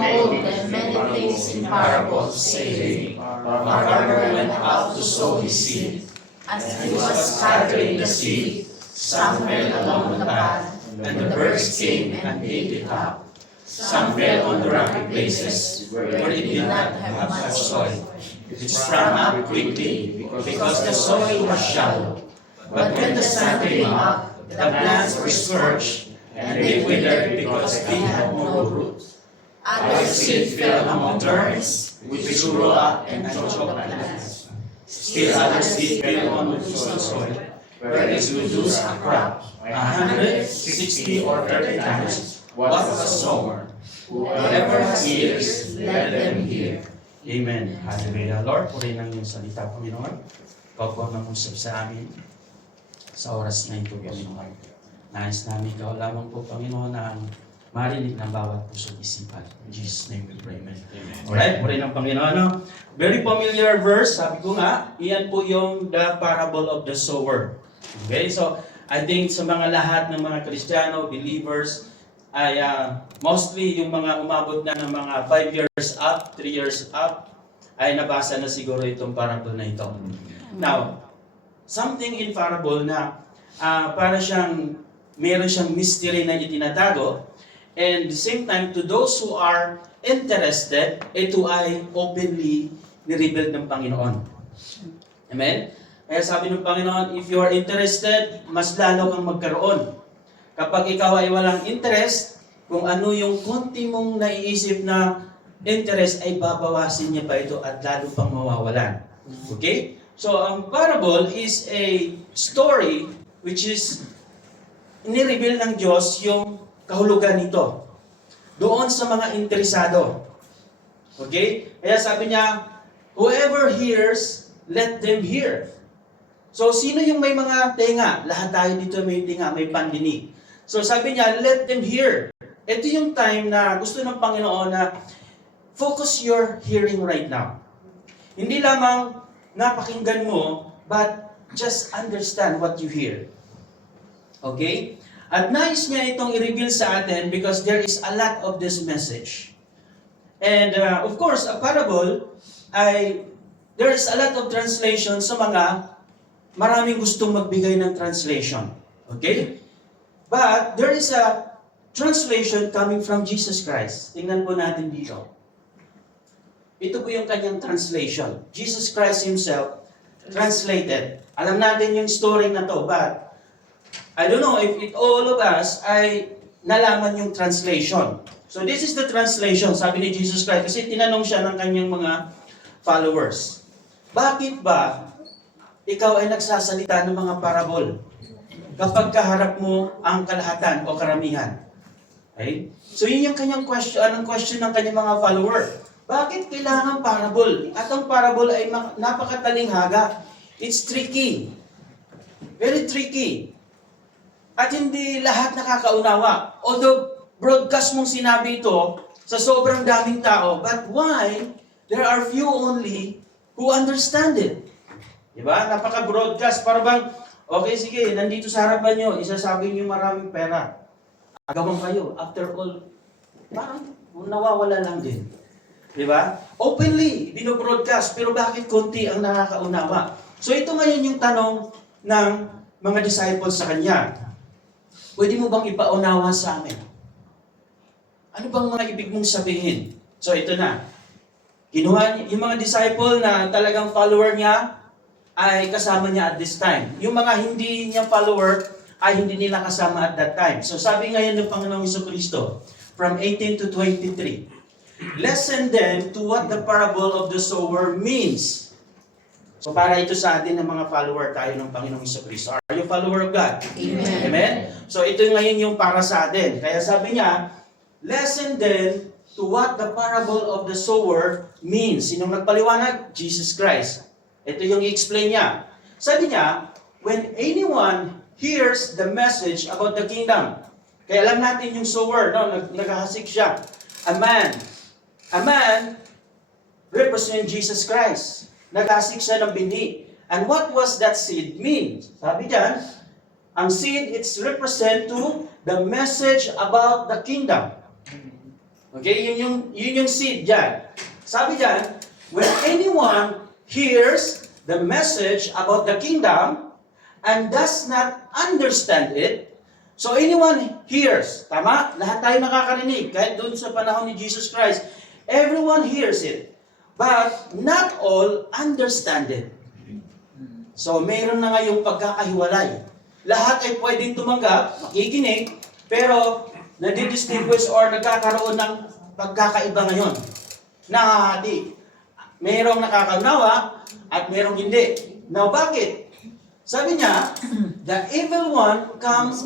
told them many things in parables, saying, A farmer went out to sow his seed. As he was scattering the seed, some fell along the path, and the birds came and ate it up. Some fell on the rocky places, where it did not have much soil. It sprang up quickly, because the soil was shallow. But when the sun came up, the plants were scorched, and they withered because they had no root. Other seed fell among thorns, which grew up and choked the plants. Still other seed fell on good soil, where it produced a crop, 160 or 30 times what was sown. Whoever has ears, let them hear. Amen. Hallelujah. Lord, purihin ang iyong salita, Panginoon. Ikaw po ang nangusap sa amin sa oras na ito, Panginoon. Nais namin ikaw lamang po, Panginoon, na ang marinig ng bawat puso't isipan. In Jesus' name we pray. Amen. Alright, purihin ang Panginoon. No? Very familiar verse. Sabi ko nga, iyan po yung the parable of the sower. Okay, so I think sa mga lahat ng mga Kristiyano, believers, ay mostly yung mga umabot na ng mga 5 years up, 3 years up, ay nabasa na siguro itong parable na ito. Now, something in parable na para siyang, meron siyang mystery na itinatago, and the same time, to those who are interested, ito ay openly ni-reveal ng Panginoon. Amen? Kaya sabi ng Panginoon, if you are interested, mas lalo kang magkaroon. Kapag ikaw ay walang interest, kung ano yung konti mong naiisip na interest, ay babawasin niya pa ito at lalo pang mawawalan. Okay? So, ang parable is a story which is ni-reveal ng Diyos yung kahulugan nito doon sa mga interesado. Okay? Kaya sabi niya, whoever hears, let them hear. So, sino yung may mga tenga? Lahat tayo dito may tenga, may pandinig. So sabi niya, let them hear. Ito yung time na gusto ng Panginoon na focus your hearing right now. Hindi lamang napakinggan mo, but just understand what you hear. Okay? At nais niya itong i-reveal sa atin because there is a lot of this message. And of course, a parable, there is a lot of translation sa mga maraming gustong magbigay ng translation. Okay? But there is a translation coming from Jesus Christ. Tingnan po natin dito. Ito po yung kanyang translation. Jesus Christ Himself translated. Alam natin yung story na to, but I don't know if all of us ay nalaman yung translation. So this is the translation, sabi ni Jesus Christ. Kasi tinanong siya ng kanyang mga followers. Bakit ba ikaw ay nagsasalita ng mga parable kapag kaharap mo ang kalahatan o karamihan? Okay? So yun yung kanyang question, anong question ng kanyang mga follower. Bakit kailangan parable? At ang parable ay napakatalinghaga. It's tricky. Very tricky. At hindi lahat nakakaunawa. Although broadcast mong sinabi ito sa sobrang daming tao, but why there are few only who understand it? Diba? Napaka-broadcast. Para bang, okay, sige, nandito sa harapan nyo, isasabi nyo maraming pera. Agawan kayo. After all, parang nawawala lang din. Diba? Openly, binobroadcast, pero bakit konti ang nakakaunawa? So ito ngayon yung tanong ng mga disciples sa kanya. Pwede mo bang ipaunawa sa amin? Ano bang mga ibig mong sabihin? So ito na. Kinuha yung mga disciple na talagang follower niya, ay kasama niya at this time. Yung mga hindi niya follower ay hindi nila kasama at that time. So sabi ngayon ng Panginoong Jesucristo, from 18 to 23, listen then to what the parable of the sower means. So para ito sa atin ng mga follower tayo ng Panginoong Jesucristo. Are you follower of God? Amen. Amen? So ito ngayon yung para sa atin. Kaya sabi niya, listen then to what the parable of the sower means. Sinong nagpaliwanag? Jesus Christ. Ito yung i-explain niya. Sabi niya, when anyone hears the message about the kingdom, kaya alam natin yung sower, no? Naghahasik siya. A man represents Jesus Christ. Naghahasik siya ng binhi. And what was that seed mean? Sabi diyan, ang seed, it's represent to the message about the kingdom. Okay, yun yung seed dyan. Sabi dyan, when anyone hears the message about the kingdom and does not understand it, so anyone hears, tama? Lahat tayo nakakarinig, kahit doon sa panahon ni Jesus Christ. Everyone hears it, but not all understand it. So mayroon na ngayong pagkakahiwalay. Lahat ay pwedeng tumanggap, makikinig, pero nadidistinguish or nagkakaroon ng pagkakaiba ngayon. Nahahati. Mayroong nakakaunawa at mayroong hindi. Now, bakit? Sabi niya, the evil one comes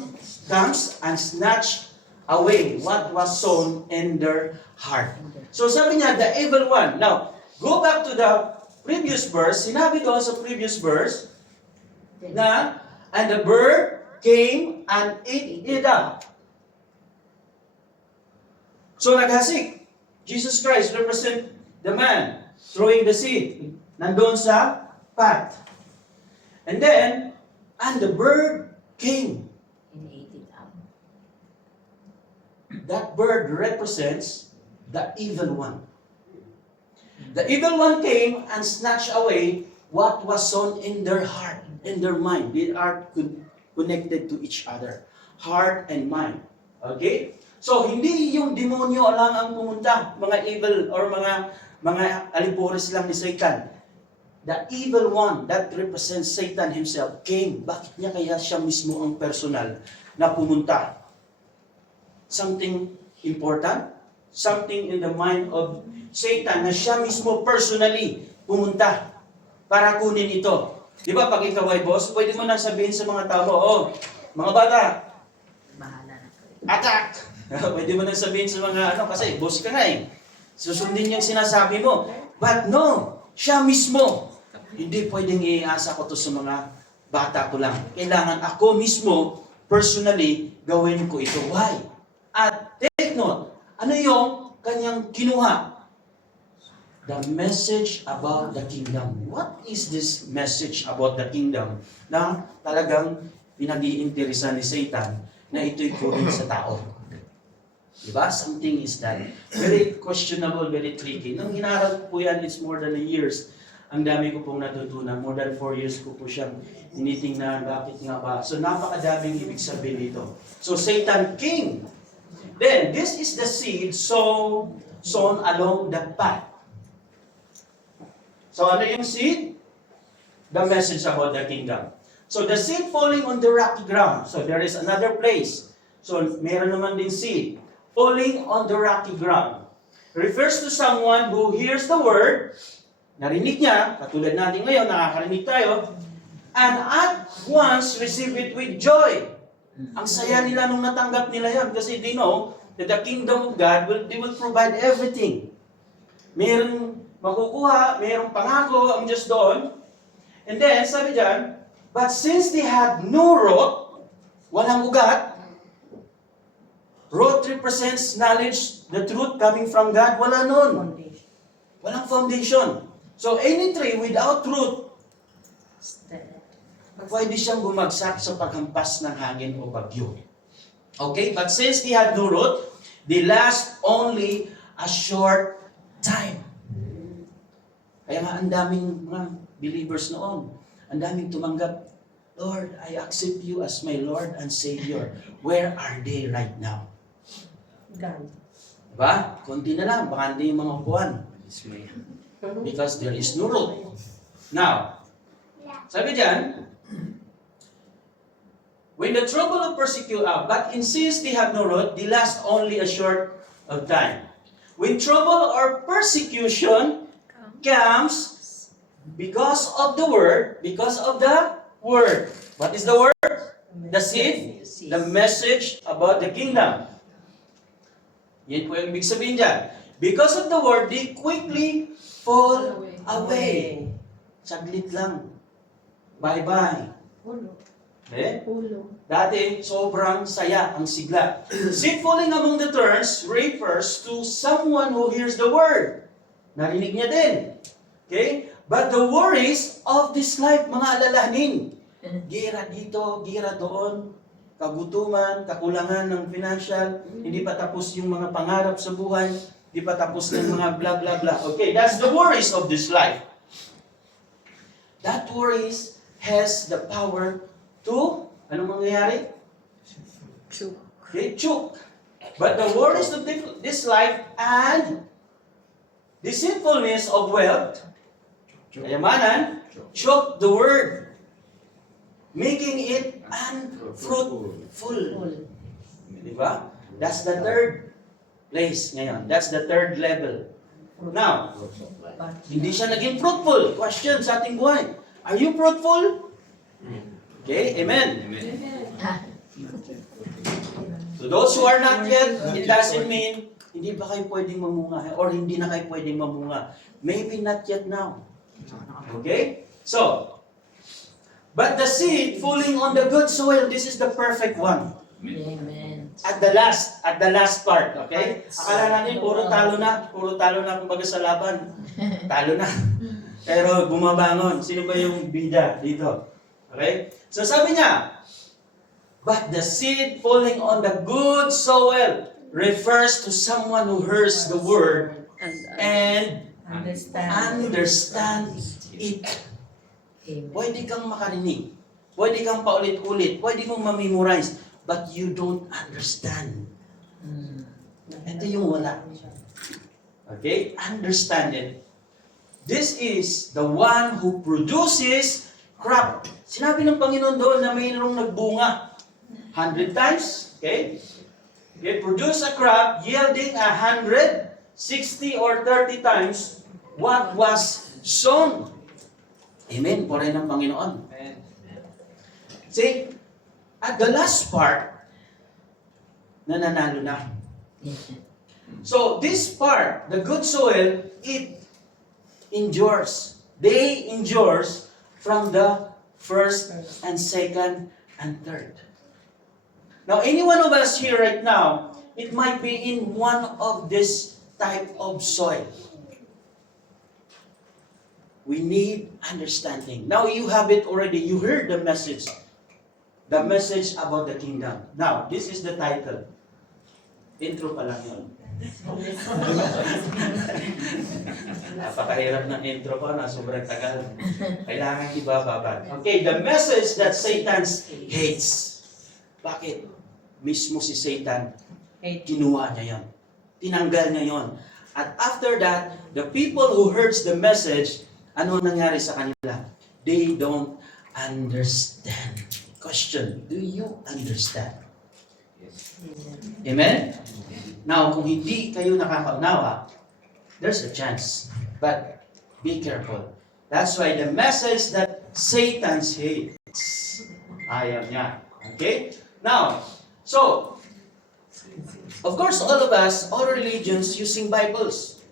and snatch away what was sown in their heart. So sabi niya, the evil one. Now, go back to the previous verse. Sinabi doon sa previous verse na, and the bird came and ate it up. So naghasik. Jesus Christ represent the man throwing the seed. Nandun sa pot. And then, and the bird came. And ate it up. That bird represents the evil one. The evil one came and snatched away what was sown in their heart, in their mind. They are connected to each other. Heart and mind. Okay? So, hindi yung demonyo lang ang pumunta, mga evil or mga alipores lang ni Satan. The evil one that represents Satan himself came. Bakit niya kaya siya mismo ang personal na pumunta? Something important? Something in the mind of Satan na siya mismo personally pumunta para kunin ito. Di ba, pag ikaw ay boss, pwede mo na sabihin sa mga tao, oh, mga bata, Bahala na kayo. attack! Pwede mo nang sabihin sa mga kasi boss ka nga eh. Susundin yung sinasabi mo. But no, siya mismo. Hindi pwedeng iasa ko to sa mga bata ko lang. Kailangan ako mismo, personally, gawin ko ito. Why? At take note, ano yung kanyang kinuha? The message about the kingdom. What is this message about the kingdom na talagang pinag-iinteresan ni Satan na ito'y kunin sa tao? Diba? Something is that. Very questionable, very tricky. Nung hinaral po yan, it's more than a years. Ang dami ko pong natutunan. More than 4 years ko po siyang tinitingnan. Bakit nga ba? So, napakadaming ibig sabihin dito. So, Satan king. Then, this is the seed sown along the path. So, ano yung seed? The message about the kingdom. So, the seed falling on the rocky ground. So, there is another place. So, meron naman din seed falling on the rocky ground. Refers to someone who hears the word, narinig niya, katulad natin ngayon, nakakarinig tayo, and at once receive it with joy. Ang saya nila nung natanggap nila yan kasi they know that the kingdom of God, they will provide everything. Meron makukuha, merong pangako ang Diyos doon. And then, sabi dyan, but since they had no root, walang ugat, root represents knowledge, the truth coming from God. Wala nun. Walang foundation. So, any tree without root, pwede siyang bumagsak sa paghampas ng hangin o bagyo. Okay? But since they had no root, they last only a short time. Kaya nga, ang daming mga believers noon. Ang daming tumanggap, Lord, I accept you as my Lord and Savior. Where are they right now? God. Diba? Kunti na lang, baka hindi yung mga upuan. Because there is no root. Now, sabi dyan, when the trouble of but since they have no root, they last only a short of time. When trouble or persecution comes because of the word, What is the word? The seed, the message about the kingdom. Yan po yung ibig sabihin dyan. Because of the word, they quickly fall away. Saglit lang. Bye-bye. Eh? Dati, sobrang saya ang sigla. Seed falling among the thorns refers to someone who hears the word. Narinig niya din. Okay? But the worries of this life, mga alalahanin. Gira dito, gira doon. kagutuman, kakulangan ng financial, hindi pa tapos yung mga pangarap sa buhay, hindi pa tapos ng mga blah blah blah. Okay, that's the worries of this life. That worries has the power to, anong mangyayari? Okay, choke. But the worries of this life and deceitfulness of wealth, kayamanan, choke the word, making it unfruitful. Diba? That's the third place ngayon. That's the third level. Now, hindi siya naging fruitful. Question sa ating buhay. Are you fruitful? Okay, amen. To those who are not yet, it doesn't mean hindi pa kayo pwedeng mamunga or hindi na kayo pwedeng mamunga. Maybe not yet now. Okay? So, but the seed falling on the good soil, this is the perfect one. Amen. At the last part, okay? Akala natin puro talo na kumbaga sa laban. Talo na. Pero bumabangon. Sino ba yung bida dito? Okay? So sabi niya, but the seed falling on the good soil refers to someone who hears the word and understand it. Pwede kang makarinig. Pwede kang paulit-ulit. Pwede kang mamemorize. But you don't understand. Ito yung wala. Okay? Understand it. This is the one who produces crop. Sinabi ng Panginoon doon na mayroong nagbunga 100 times. Okay? Okay, produce a crop yielding 160 or 30 times what was sown. Amen. Puri ng Panginoon. See, at the last part, nananalo na. So, this part, the good soil, it endures. They endures from the first and second and third. Now, any one of us here right now, it might be in one of this type of soil. We need understanding. Now, you have it already. You heard the message. The message about the kingdom. Now, this is the title. Intro pa lang yun. Napakahirap ng intro ko na sobrang tagal. Kailangan ibababa. Okay, the message that Satan hates. Bakit? Mismo si Satan, kinuha niya yon. Tinanggal niya yon. At after that, the people who heard the message, ano nangyari sa kanila? They don't understand. Question, do you understand? Yes. Amen? Now, kung hindi kayo nakakaunawa, there's a chance. But be careful. That's why the message that Satan hates, ayaw niya. Okay? Now, so, of course, all of us, all religions using Bibles.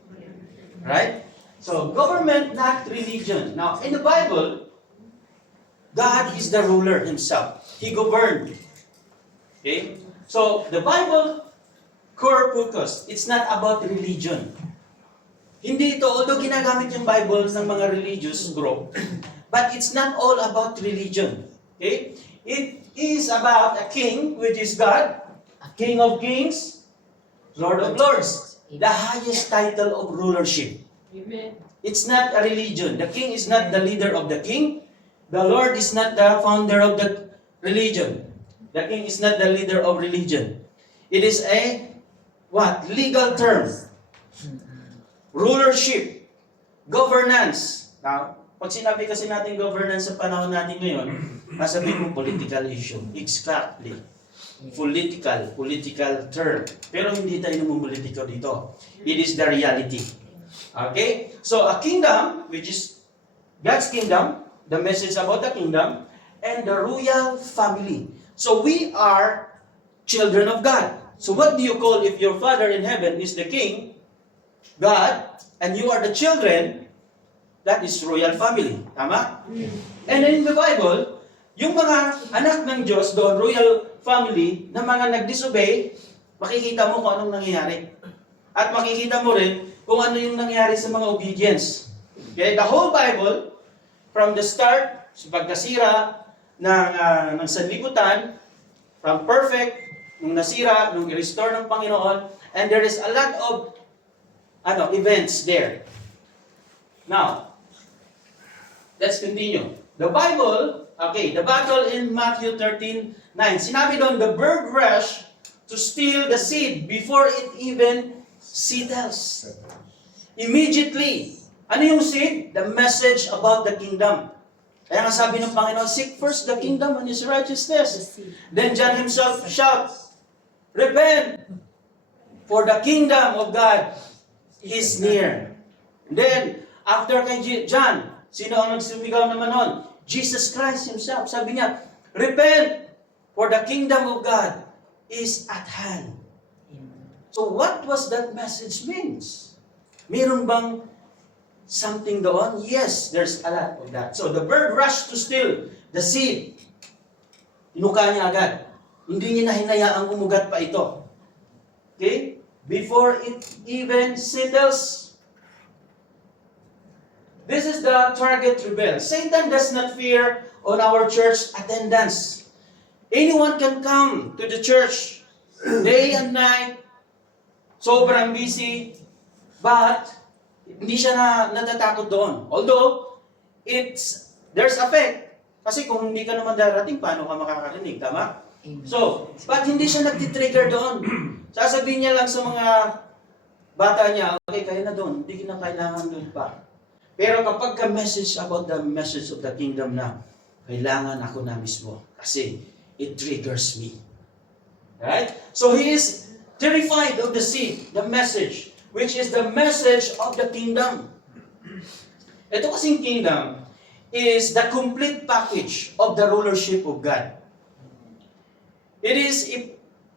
Right? So, government, not religion. Now, in the Bible, God is the ruler Himself. He governed. Okay? So, the Bible, core focus, it's not about religion. Hindi ito, although ginagamit yung Bible ng mga religious group, but it's not all about religion. Okay? It is about a king, which is God, King of Kings, Lord of Lords. The highest title of rulership. Amen. It's not a religion. The king is not the leader of the king. The Lord is not the founder of the religion. The king is not the leader of religion. It is a, what? Legal term. Rulership. Governance. Now, pag sinabi kasi natin governance sa panahon natin ngayon, masabihin mo political issue. Exactly. Political term. Pero hindi tayo namumulitiko dito. It is the reality. Okay? So, a kingdom, which is God's kingdom, the message about the kingdom, and the royal family. So, we are children of God. So, what do you call if your Father in heaven is the King, God, and you are the children? That is royal family. Tama? And in the Bible, yung mga anak ng Diyos doon, royal family, na mga nag-disobey, makikita mo kung anong nangyayari. At makikita mo rin kung ano yung nangyayari sa mga obedience. Okay? The whole Bible, from the start, sa pagkasira ng sanlibutan, from perfect, nung nasira, nung i-restore ng Panginoon, and there is a lot of events there. Now, let's continue. The Bible, the battle in Matthew 13:9. Sinabi doon, the bird rushed to steal the seed before it even settles. Immediately. Ano yung seed? The message about the kingdom. Kaya nga sabi ng Panginoon, seek first the kingdom and His righteousness. Then John himself shouts, repent, for the kingdom of God is near. And then, after kay John, sino ang nagsumigaw naman nun? Jesus Christ Himself. Sabi niya, repent, for the kingdom of God is at hand. So what was that message means? Meron bang something doon? Yes, there's a lot of that. So the bird rushed to steal the seed. Tinuka niya agad. Hindi niya na hinayaang umugat pa ito. Okay? Before it even settles. This is the target rebel. Satan does not fear on our church attendance. Anyone can come to the church day and night, sobrang busy, but hindi siya natatakot doon. Although, there's effect. Kasi kung hindi ka naman darating, paano ka makakarinig? Tama? So, but hindi siya nagtitrigger doon. Sasabihin niya lang sa mga bata niya, okay, kaya na doon. Hindi na kailangan doon pa. Pero kapag ka-message about the message of the kingdom na, kailangan ako na mismo. Kasi, it triggers me. Right? So, he is terrified of the seed, the message, which is the message of the kingdom. Ito kasing kingdom is the complete package of the rulership of God. It is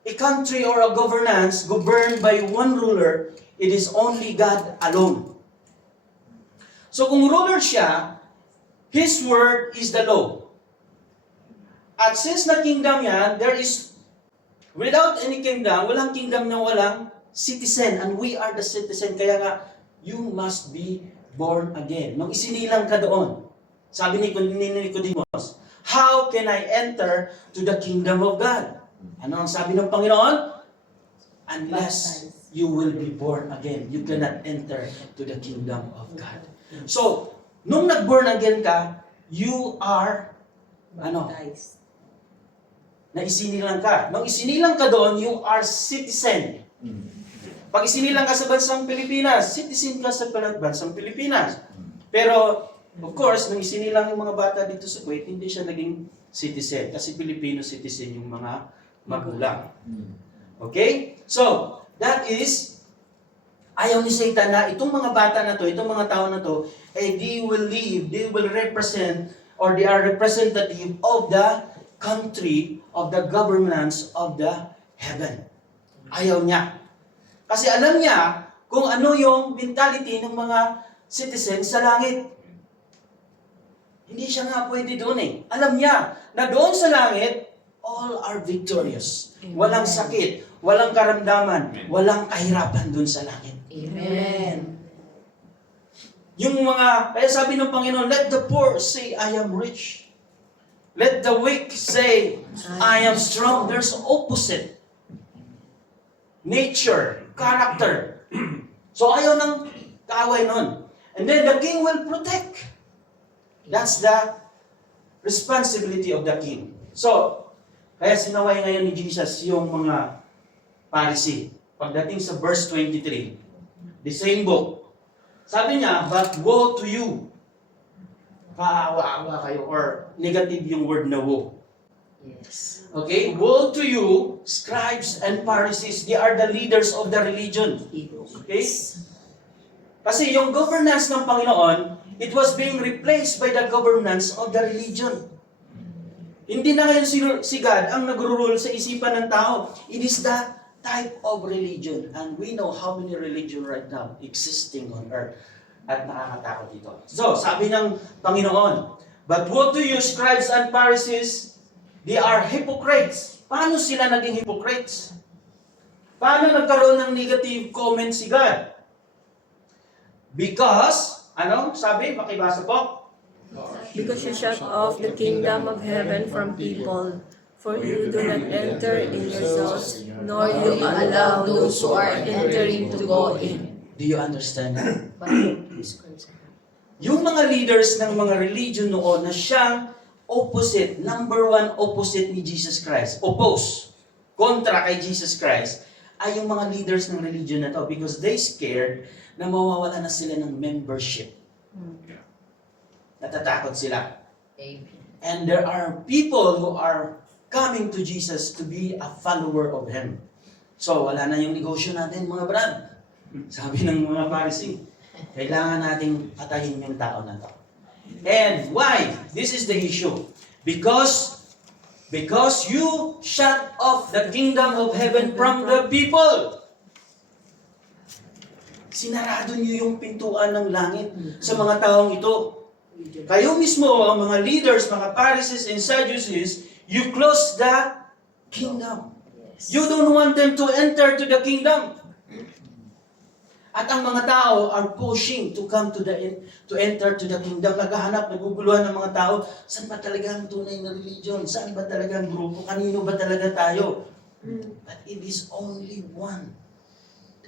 a country or a governance governed by one ruler. It is only God alone. So kung ruler siya, His word is the law. At since na kingdom yan, without any kingdom, walang kingdom na walang citizen. And we are the citizen. Kaya nga, you must be born again. Nung isinilang ka doon, sabi ni Nicodemus, how can I enter to the kingdom of God? Ano ang sabi ng Panginoon? Unless you will be born again, you cannot enter to the kingdom of God. So, nung nag-born again ka, you are, na isinilang ka. Nung isinilang ka doon, you are citizen. Pag isinilang ka sa bansang Pilipinas, citizen ka sa bansang Pilipinas. Pero, of course, nung isinilang yung mga bata dito sa Kuwait, hindi siya naging citizen. Kasi Filipino citizen yung mga magulang. Okay? So, that is, ayaw ni Satan na itong mga bata na to, itong mga tao na to, they will live, they will represent, or they are representative of the country, of the governance of the heaven. Ayaw niya. Kasi alam niya kung ano yung mentality ng mga citizens sa langit. Hindi siya nga pwede doon eh. Alam niya na doon sa langit, all are victorious. Walang sakit, walang karamdaman, walang kahirapan doon sa langit. Amen. Yung kaya sabi ng Panginoon, let the poor say, I am rich. Let the weak say, I am strong. There's opposite. Nature, character. So ayaw ng kaaway nun. And then the king will protect. That's the responsibility of the king. So, kaya sinaway ngayon ni Jesus yung mga Pharisee. Pagdating sa verse 23, the same book. Sabi niya, but woe to you. Kaawa-awa kayo, or negative yung word na woe. Yes. Okay? Woe to you, scribes and Pharisees. They are the leaders of the religion. Okay? Kasi yung governance ng Panginoon, it was being replaced by the governance of the religion. Hindi na ngayon si God ang nagro-rule sa isipan ng tao. It is the type of religion. And we know how many religion right now existing on earth. At nakakatakot dito. So, sabi ng Panginoon, but woe to you, scribes and Pharisees, they are hypocrites. Paano sila naging hypocrites? Paano nagkaroon ng negative comment si God? Because, sabi? Pakibasa po. Because you shut off the kingdom of heaven from people, For you do not enter in yourselves, nor you allow those who are entering to go in. Do you understand that? But you describe Yung mga leaders ng mga religion noon na siyang opposite, number one opposite ni Jesus Christ, oppose, kontra kay Jesus Christ, ay yung mga leaders ng religion na to because they scared na mawawala na sila ng membership. Natatakot sila. Amen. And there are people who are coming to Jesus to be a follower of Him. So, wala na yung negosyo natin, mga brad. Sabi ng mga Pharisee, kailangan nating patayin yung tao na to. And why? This is the issue. Because you shut off the kingdom of heaven from the people. Sinarado niyo yung pintuan ng langit sa mga taong ito. Kayo mismo, ang mga leaders, mga Pharisees and Sadducees, you close the kingdom. You don't want them to enter to the kingdom. At ang mga tao are pushing to come to enter to the kingdom. Naghahanap, naguguluhan ng mga tao, saan ba talaga ang tunay na religion? Saan ba talaga ang grupo? Kanino ba talaga tayo? But it is only one.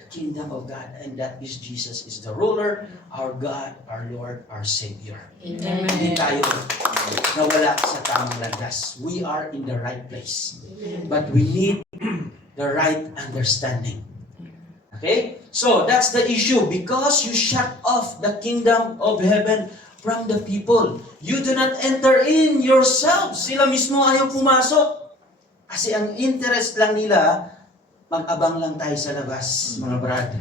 Kingdom of God, and that is Jesus is the ruler, our God, our Lord, our Savior. Amen. Hindi tayo nawala sa tamang landas. We are in the right place. But we need the right understanding. Okay? So, that's the issue. Because you shut off the kingdom of heaven from the people. You do not enter in yourselves. Sila mismo ayaw pumasok. Kasi ang interest lang nila, mag-abang lang tayo sa labas, mga brad.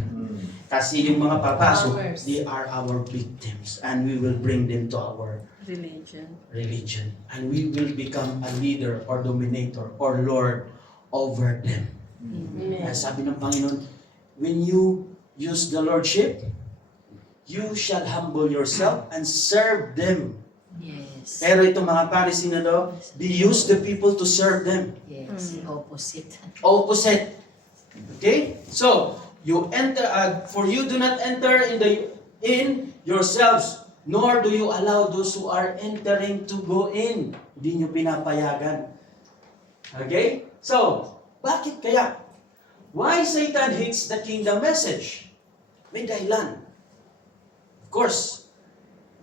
Kasi yung mga papasok, they are our victims. And we will bring them to our religion. And we will become a leader or dominator or Lord over them. Amen. Sabi ng Panginoon, when you use the Lordship, you shall humble yourself and serve them. Yes. Pero itong mga Pharisee na to, they use the people to serve them. Yes. Opposite. Opposite. Okay? So, you enter, for you do not enter in yourselves, nor do you allow those who are entering to go in. Hindi nyo pinapayagan. Okay? So, bakit kaya? Why Satan hates the kingdom message? May dahilan. Of course,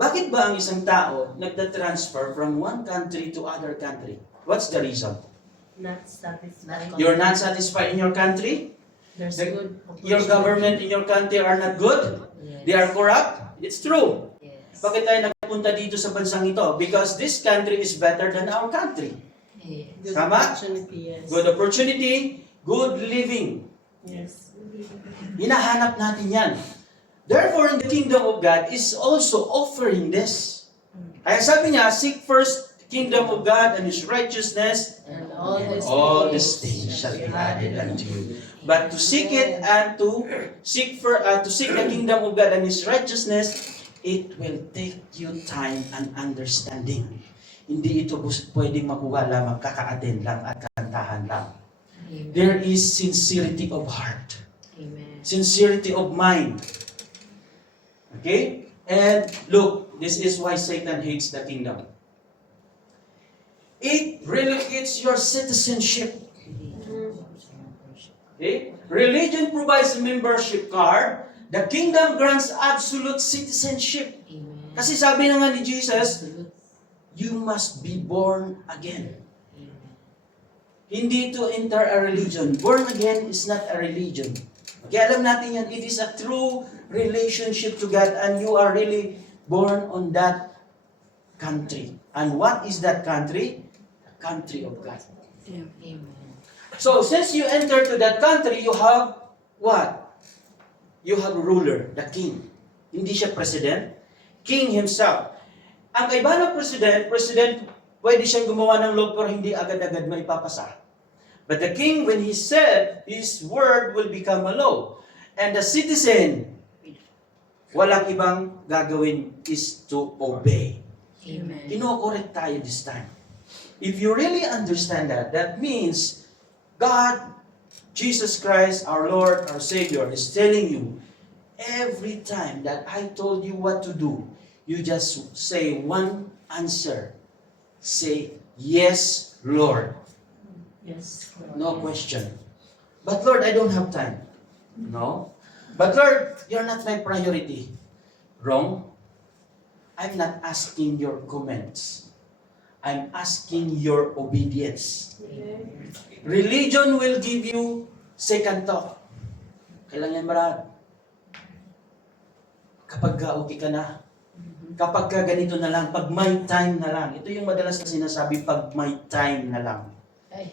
bakit ba ang isang tao nagda-transfer from one country to other country? What's the reason? Not satisfied. You're not satisfied in your country? There's The- good Your government in your country are not good? Yes. They are corrupt? It's true. Yes. Bakit tayo nagpunta dito sa bansang ito? Because this country is better than our country. Yes. Good Tama? opportunity, yes. Good opportunity, good living. Yes. Hinahanap natin yan. Therefore, in the kingdom of God is also offering this. Kaya sabi niya, seek first the kingdom of God and His righteousness, And and all these things shall be added unto you. But to seek it and to seek the kingdom of God and His righteousness, it will take you time and understanding. Hindi ito pwedeng makuha lamang, kaka-attend lang at kantahan lang. Amen. There is sincerity of heart, Amen. sincerity of mind. Okay? And look, this is why Satan hates the kingdom. It relocates your citizenship. Okay? Religion provides a membership card. The kingdom grants absolute citizenship. Amen. Kasi sabi na nga ni Jesus, Absolute. you must be born again. Amen. Hindi to enter a religion. Born again is not a religion. Okay, alam natin yan. It is a true relationship to God and you are really born on that country. And what is that country? The country of God. Amen. So, since you enter to that country, you have what? You have a ruler, the king. Hindi siya president. King himself. Ang iba ng president, pwede siyang gumawa ng law pero hindi agad-agad maipapasa. But the king, when he said, his word will become a law. And the citizen, walang ibang gagawin is to obey. Amen. Kino-correct tayo this time. If you really understand that, that means God, Jesus Christ, our Lord, our Savior, is telling you, every time that I told you what to do, you just say one answer. Say, yes, Lord. Yes, Lord. No question. But Lord, I don't have time. No. But Lord, you're not my priority. Wrong. I'm not asking your comments. I'm asking your obedience. Religion will give you second thought. Kailan yan, Brad? Kapag okay ka na. Kapag ka ganito na lang, pag may time na lang. Ito yung madalas na sinasabi, pag may time na lang. Ay,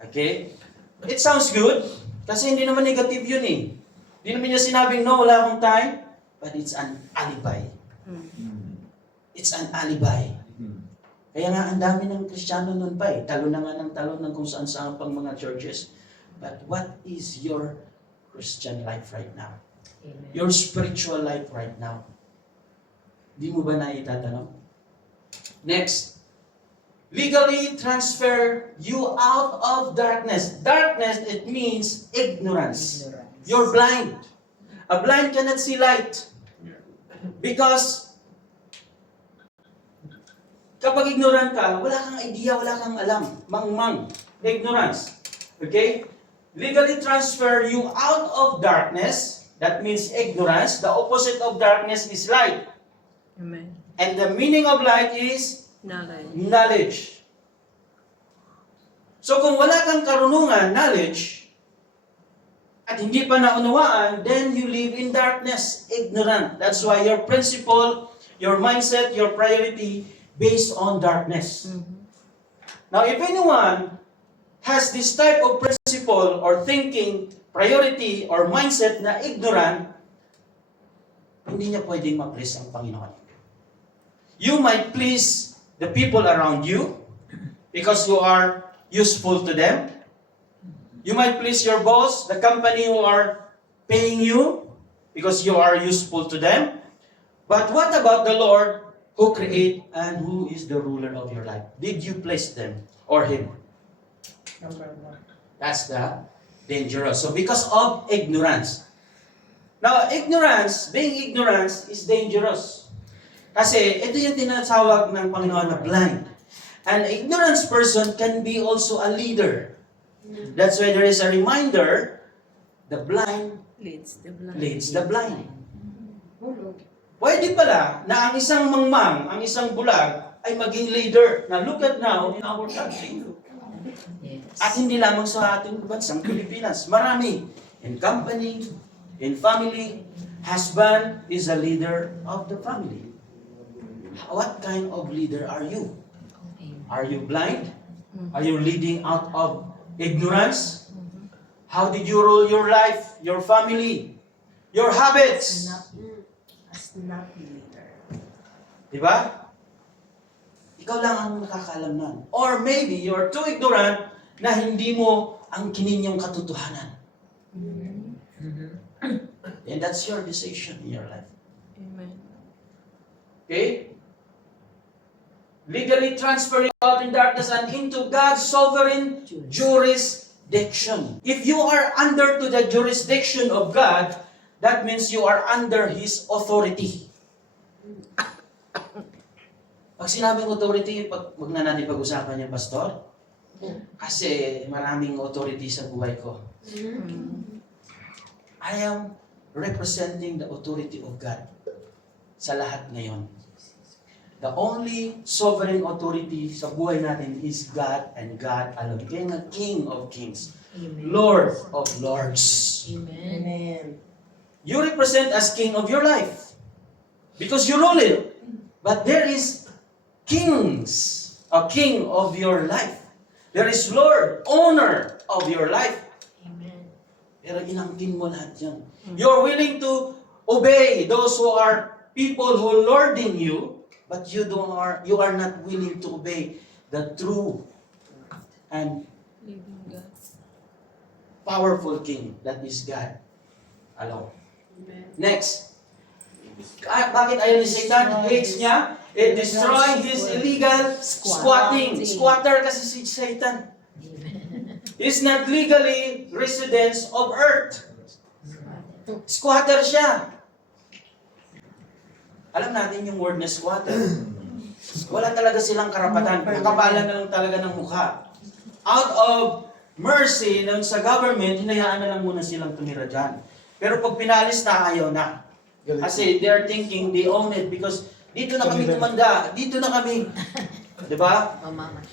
Okay? It sounds good. Kasi hindi naman negative yun eh. Hindi naman niya sinabing, no, wala akong time. But it's an alibi. It's an alibi. Kaya nga, ang dami ng Kristiyano nun pa eh. Talo na nga ng talo ng kung saan-saan pang mga churches. But what is your Christian life right now? amen. Your spiritual life right now? Di mo ba naitatanong? Next. Legally transfer you out of darkness. Darkness, it means ignorance. Ignorance. You're blind. A blind cannot see light. Because kapag ignorant ka, wala kang idea, wala kang alam. Mangmang. Ignorance. Okay? Legally transfer you out of darkness. That means ignorance. The opposite of darkness is light. Amen. And the meaning of light is Knowledge. knowledge. So kung wala kang karunungan, knowledge, at hindi pa naunawaan, then you live in darkness, ignorant. That's why your principle, your mindset, your priority based on darkness. Now, if anyone has this type of principle or thinking, priority, or mindset na ignorant, hindi niya pwedeng ma-please ang Panginoon. You might please the people around you because you are useful to them. You might please your boss, the company who are paying you because you are useful to them. But what about the Lord who create and who is the ruler of your life? Did you please them or Him? Number one. That's the dangerous. So because of ignorance. Now, being ignorance is dangerous. Kasi ito yung tinatawag ng Panginoon na blind. An ignorant person can be also a leader. That's why there is a reminder, the blind Leads the blind. leads the blind. Hulog. Pwede pala na ang isang mangmang, ang isang bulag, ay maging leader. Now look at now in our country. Yes. At hindi lamang sa ating bansang Pilipinas. Marami. In company, in family, husband is a leader of the family. What kind of leader are you? Are you blind? Are you leading out of ignorance? How did you rule your life, your family, your habits? As not leader. Diba? Ikaw lang ang nakakaalam nun. Or maybe you're too ignorant na hindi mo ang kininyong katotohanan. And that's your decision in your life. Amen. Okay? Legally transfer you out in darkness and into God's sovereign jurisdiction. If you are under to the jurisdiction of God, that means you are under His authority. Pag sinabing authority, wag na natin pag-usapan yung pastor. Kasi maraming authority sa buhay ko. I am representing the authority of God sa lahat ngayon. The only sovereign authority sa buhay natin is God and God alone. Kaya nga King of Kings, Amen. Lord of Lords. Amen. You represent as king of your life because you rule it. But there is kings, a king of your life. There is Lord, owner of your life. Amen. Pero inangkin mo lahat yan. You're willing to obey those who are people who lording you, but you are not willing to obey the true and Living God. powerful king that is God alone. Next. Bakit ayaw ni Satan? Hates niya? It destroy his illegal squatting. Squatter kasi si Satan. He's not legally residents of earth. Squatter siya. Alam natin yung word na squatter. Wala talaga silang karapatan. Kakapalan na lang talaga ng mukha. out of mercy nun sa government, hinayaan na lang muna silang tumira dyan. Pero pag pinalis na, ayaw na. Kasi they are thinking they own it because dito na kami tumanda, dito na kami. Diba?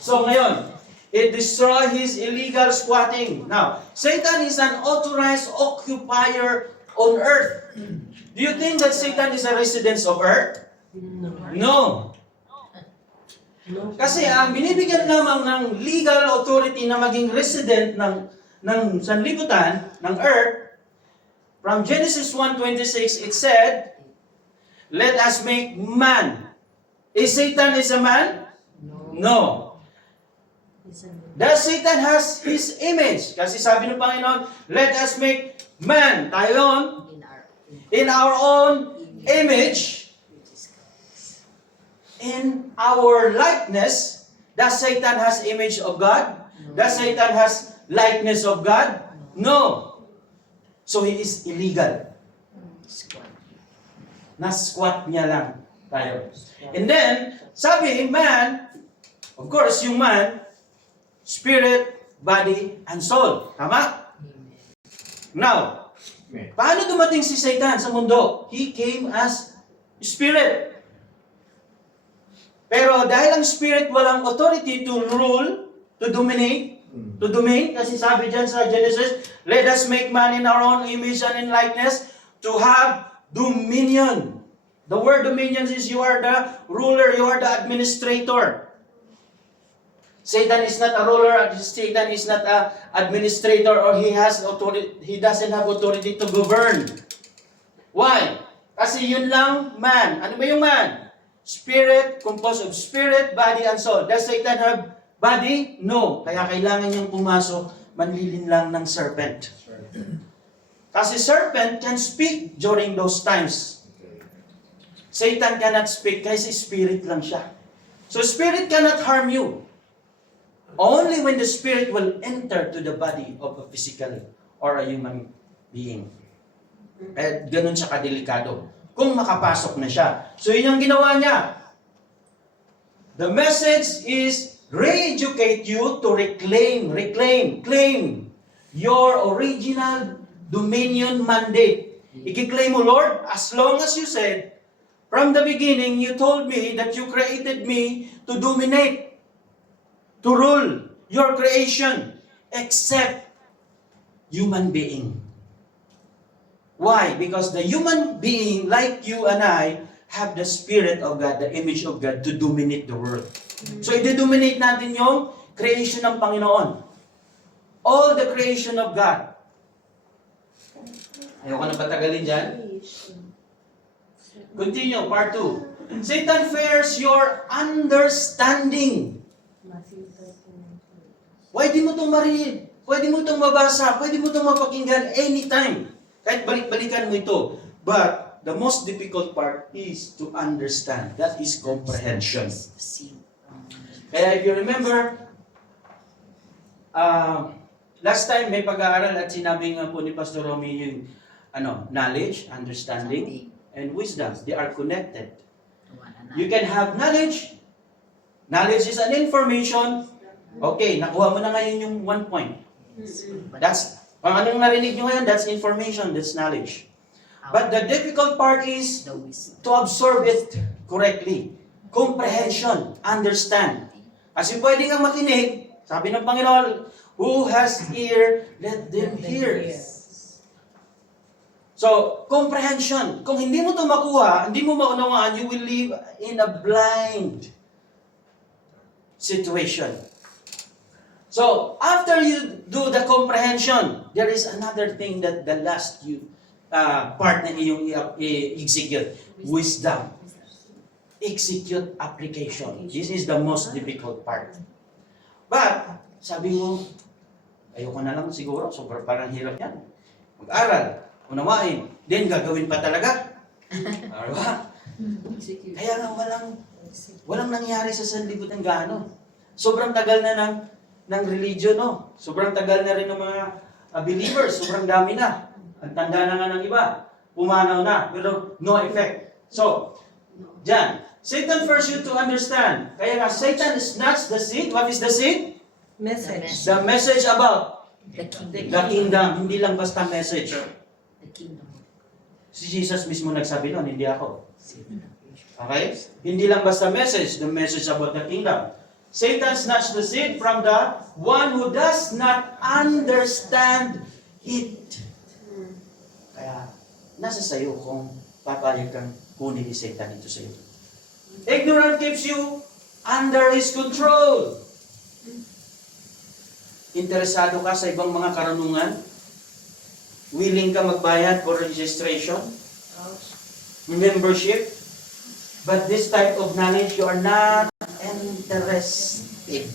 So ngayon, it destroy his illegal squatting. Now, Satan is an authorized occupier on earth. Do you think that Satan is a resident of earth? No. Kasi ang binibigyan lamang ng legal authority na maging resident ng sanlibutan, ng earth, from Genesis 1:26, it said, let us make man. Is Satan is a man? No. Does Satan has his image? Kasi sabi ng Panginoon, let us make man, tayo yun, in our own image, in our likeness. Does Satan has image of God? Does Satan has likeness of God? No. So he is illegal. Na-squat niya lang tayo. And then, sabi, man, of course, yung man, spirit, body, and soul. Tama? Now, paano dumating si Satan sa mundo? He came as spirit. Pero dahil ang spirit walang authority to rule, to dominate, to domain, kasi sabi dyan sa Genesis, let us make man in our own image and in likeness, to have dominion. The word dominion is you are the ruler, you are the administrator. Satan is not a ruler, Satan is not an administrator, or he has authority, he doesn't have authority to govern. Why? Kasi yun lang man. Ano ba yung man? Spirit, composed of spirit, body, and soul. Does Satan have body? No. Kaya kailangan niyang pumasok, manlilin lang ng serpent. Kasi serpent can speak during those times. Satan cannot speak kasi spirit lang siya. So spirit cannot harm you. Only when the spirit will enter to the body of a physical or a human being. Eh, ganun siya kadelikado. Kung makapasok na siya. So yun ang ginawa niya. The message is re-educate you to claim your original dominion mandate. I-claim mo, Lord, as long as you said, from the beginning, you told me that you created me to dominate, to rule your creation, except human being. Why? Because the human being, like you and I, have the Spirit of God, the image of God, to dominate the world. So, i-dominate natin yung creation ng Panginoon. All the creation of God. Ayoko na patagalin dyan. Continue, part 2. Satan fears your understanding. Pwede mo itong marinig, pwede mo itong mabasa, pwede mo itong mapakinggan anytime. Kahit balik-balikan mo ito. But the most difficult part is to understand. That is comprehension. Kaya if you remember, last time may pag-aaral at sinabi nga po ni Pastor Romy yung knowledge, understanding, and wisdom. They are connected. You can have knowledge. Knowledge is an information. Okay, nakuha mo na ngayon yung 1 point. That's anong narinig nyo ngayon, that's information, that's knowledge. But the difficult part is to absorb it correctly. Comprehension, understand. Kasi pwede kang makinig, sabi ng Panginoon, who has ear, let them hear. So, comprehension. Kung hindi mo ito makuha, hindi mo maunawaan, you will live in a blind situation. So, after you do the comprehension, there is another thing that the last part na iyong execute. Wisdom. Execute application. This is the most difficult part. But, sabi mo, ayoko na lang siguro, sobrang parang hirap yan. Mag-aral, unawain, then gagawin pa talaga. Diba? Kaya nga walang nangyari sa sanlibutan gaano. Sobrang tagal na ng religion, no? Sobrang tagal na rin ng mga believers, sobrang dami na. Ang tanda na nga ng iba, pumanaw na, pero no effect. So, dyan, Satan first you to understand. Kaya nga, Satan is not the seed. What is the seed? Message. The message about The kingdom. the kingdom. Hindi lang basta message. The kingdom. Si Jesus mismo nagsabi nun, hindi ako. Okay? Hindi lang basta message, the message about the kingdom. Satan snatched the seed from the one who does not understand it. Kaya, nasa sayo kung papayag kang kunin ni Satan ito sa iyo. Ignorance keeps you under his control. Interesado ka sa ibang mga karunungan? Willing ka magbayad for registration? Membership? But this type of knowledge, you are not interested.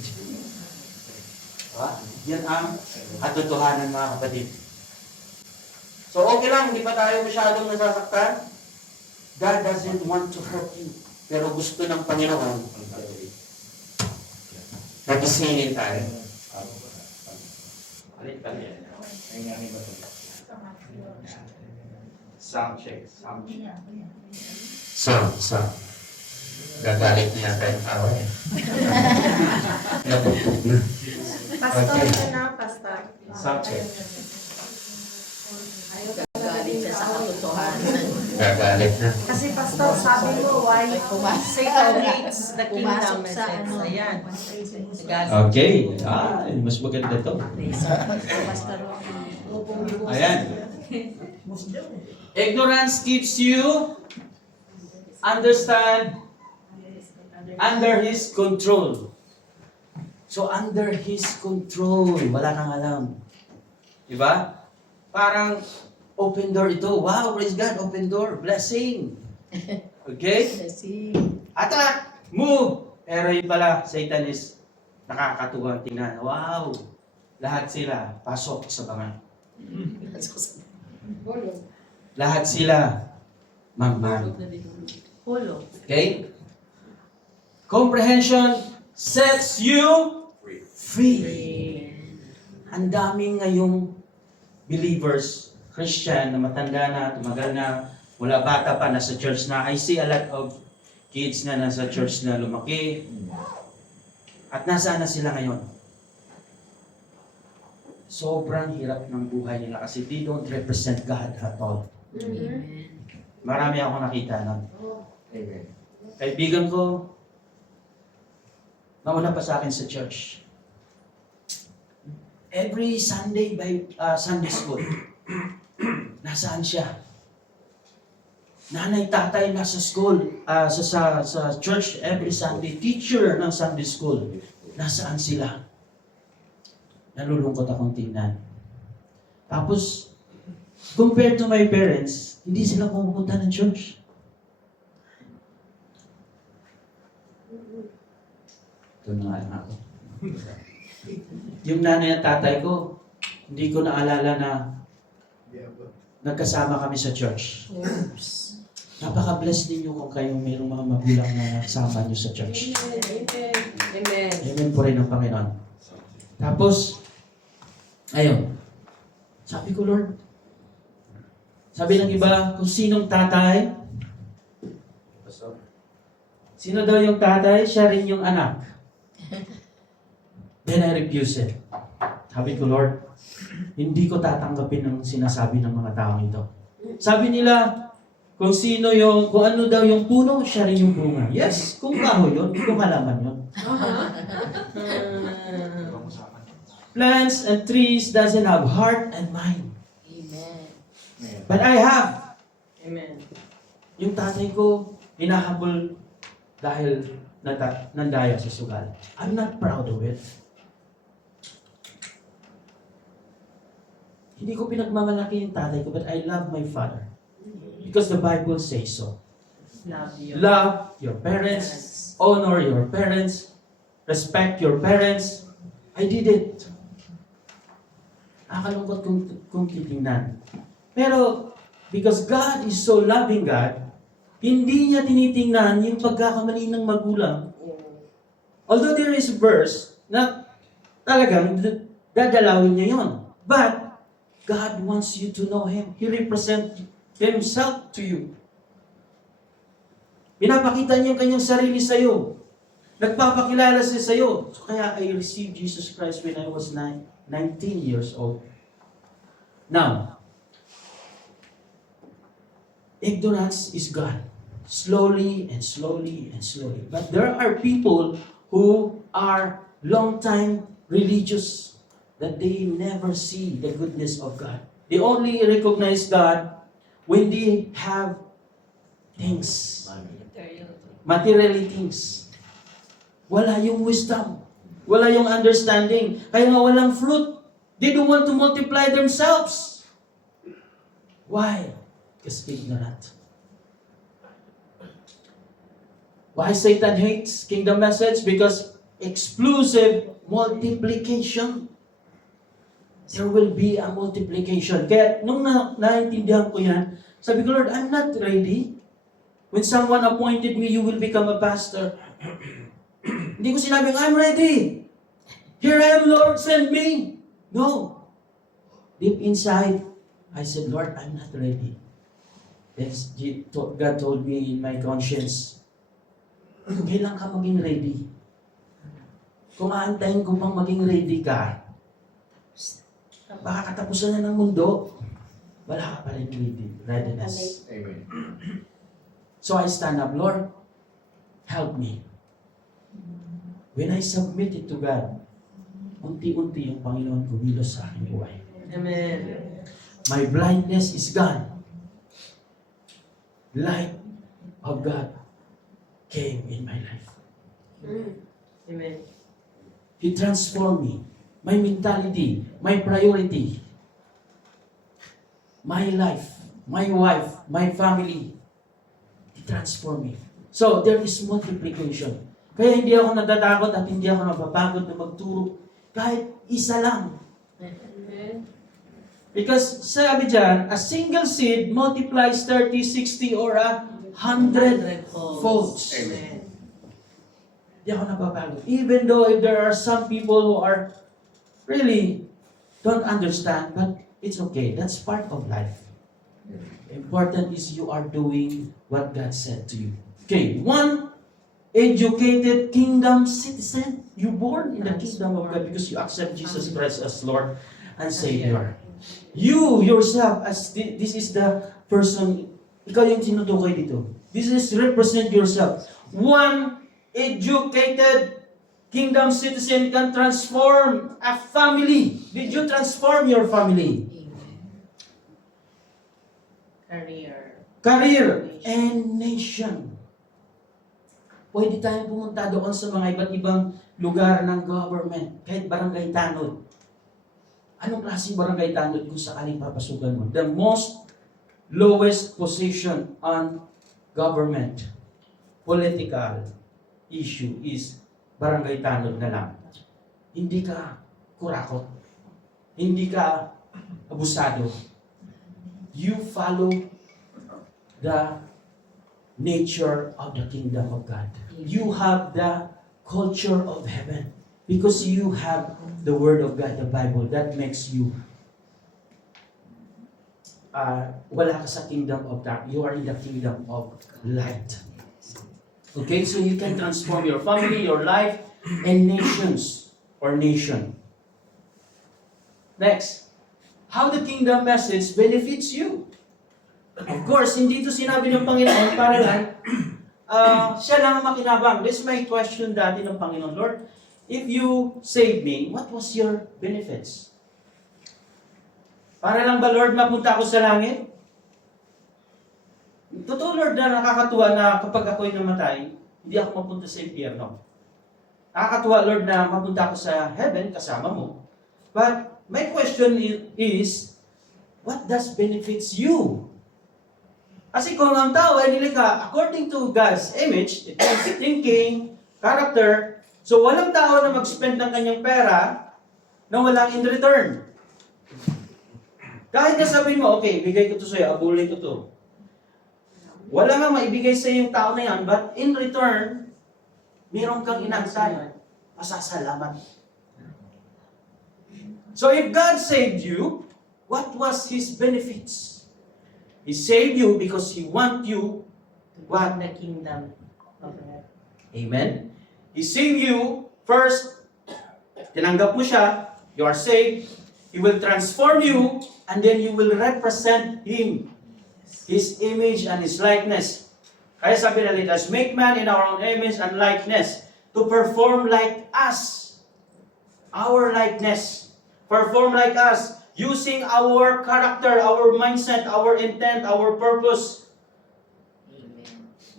Diba? Yan ang katotohanan, mga kapatid. So okay lang, hindi pa tayo masyadong nasasaktan. God doesn't want to hurt you. Pero gusto ng Panginoon, nagisingin tayo. Sound check. Sound. Gagalit niya tayo tao eh. Napupog na. Pastor Okay. ka na, pastor. Sound check. Gagalit siya sa katotohanan. Gagalit na. Kasi pastor, sabi mo, why Satan hates the kingdom Pumasok sa message. ano. Ayan. Okay. Mas maganda to. Pastor. Ayan. Ignorance keeps you under his control. So under his control, wala kang alam. Diba? Parang open door ito. Wow, praise God, open door. Blessing. Okay? Attack! Move! Pero yun pala, Satan is nakakatuwang tingnan. Wow! Lahat sila pasok sa bangal. Lahat sila magmahal. Hulo. Okay? Comprehension sets you free. Ang daming ngayong believers, Christian, na matanda na, tumagal na, wala bata pa, nasa church na. I see a lot of kids na nasa church na lumaki. At nasaan na sila ngayon? Sobrang hirap ng buhay nila kasi they don't represent God at all. Marami akong nakita nun. Kaibigan ko, nauna pa sa akin sa church. Every Sunday by Sunday school, nasaan siya? Nanay, tatay nasa school, sa church every Sunday. Teacher ng Sunday school, nasaan sila? Nalulungkot akong tingnan. Tapos, compared to my parents, hindi sila pumunta ng church. Ito na nga ako. Yung nanay at tatay ko, hindi ko naalala na nagkasama kami sa church. Napaka-bless ninyo kung kayong mayroong mga magulang na nasama nyo sa church. Amen. Amen po rin ng Panginoon. Tapos, ayun. Sabi ko, Lord, sabi ng iba, kung sinong tatay, sino daw yung tatay, siya rin yung anak. Then I refuse it. Sabi ko, Lord, hindi ko tatanggapin ang sinasabi ng mga taong ito. Sabi nila, kung ano daw yung puno, siya rin yung bunga. Yes, kung kahoy yun, hindi ko malaman yun. Plants and trees doesn't have heart and mind. Amen. But I have. Amen. Yung tatay ko, hinahabol dahil nandaya sa sugal. I'm not proud of it. Hindi ko pinagmamalaki yung tatay ko, but I love my father. Because the Bible says so. Love you. Love your parents, honor your parents, respect your parents. I did it. Nakalungkot kung titingnan. Pero, because God is so loving God, hindi niya tinitingnan yung pagkakamali ng magulang. Although there is a verse na talagang dadalawin niya yon. But, God wants you to know Him. He represents Himself to you. Pinapakita niya yung kanyang sarili sa iyo. Nagpapakilala siya sa'yo. So kaya I received Jesus Christ when I was 19 years old. Now, ignorance is gone. Slowly and slowly and slowly. But there are people who are long-time religious that they never see the goodness of God. They only recognize God when they have things, materially things. Wala yung wisdom. Wala yung understanding. Kaya nga walang fruit. They don't want to multiply themselves. Why? Because ignorant. Why Satan hates kingdom message? Because exclusive multiplication. There will be a multiplication. Kaya nung naintindihan ko yan, sabi ko, Lord, I'm not ready. When someone appointed me, you will become a pastor. Hindi ko sinabing, I'm ready. Here I am, Lord, send me. No. Deep inside, I said, Lord, I'm not ready. Then God told me in my conscience, kailan ka maging ready? Kung aantayin ko pang maging ready ka, baka katapusan na ng mundo, wala ka pa rin readiness. Amen. So I stand up, Lord, help me. When I submit it to God, unti-unti yung Panginoon kumilos sa aking buhay. Amen. My blindness is gone. Light of God came in my life. Amen. He transformed me. My mentality, my priority, my life, my wife, my family. He transformed me. So, there is multiplication. Kaya hindi ako natatakot at hindi ako napapagod na magturo. Kahit isa lang. Amen. Because sabi dyan, a single seed multiplies 30, 60, or 100 folds. Amen. Hindi ako napapagod. Even though if there are some people who are really don't understand, but it's okay. That's part of life. Important is you are doing what God said to you. Okay, one educated kingdom citizen. You born in the kingdom of God because you accept Jesus Christ as Lord and Savior. You yourself, as this is the person, ikaw yung tinutukoy dito. This is represent yourself. One educated kingdom citizen can transform a family. Did you transform your family? Career and nation. Pwede tayong pumunta doon sa mga iba't ibang lugar ng government, kahit barangay tanod. Anong klaseng barangay tanod kung sakaling papasukan mo? The most lowest position on government, political issue is barangay tanod na lang. Hindi ka kurakot. Hindi ka abusado. You follow the nature of the kingdom of God. You have the culture of heaven. Because you have the Word of God, the Bible, that makes you wala ka sa kingdom of dark. You are in the kingdom of light. Okay, so you can transform your family, your life, and nations or nation. Next, how the kingdom message benefits you. Of course, hindi ito sinabi ng Panginoon para lang siya lang ang makinabang. This is my question dati ng Panginoon, Lord, if you save me, what was your benefits? Para lang ba, Lord, mapunta ako sa langit? Totoo, Lord, na nakakatuwa na kapag ako'y namatay, hindi ako mapunta sa impyerno. Nakakatuwa, Lord, na mapunta ako sa heaven kasama mo. But my question is, what does benefits you? Kasi kung ang tao ay nilikha according to God's image, it means thinking, character, so walang tao na mag-spend ng kanyang pera na walang in return. Kahit na sabihin mo, okay, bigay ko to sa'yo, abulin ko to. Wala nga maibigay sa yung tao na yan, but in return, meron kang inaantay. Masasalamat. So if God saved you, what was His benefits? He saved you because He wants you, what? The kingdom of God. Amen? He saved you first. Tinanggap mo siya. You are saved. He will transform you, and then you will represent Him. His image and His likeness. Kaya sabi na, let us make man in our own image and likeness to perform like us. Our likeness. Perform like us. Using our character, our mindset, our intent, our purpose.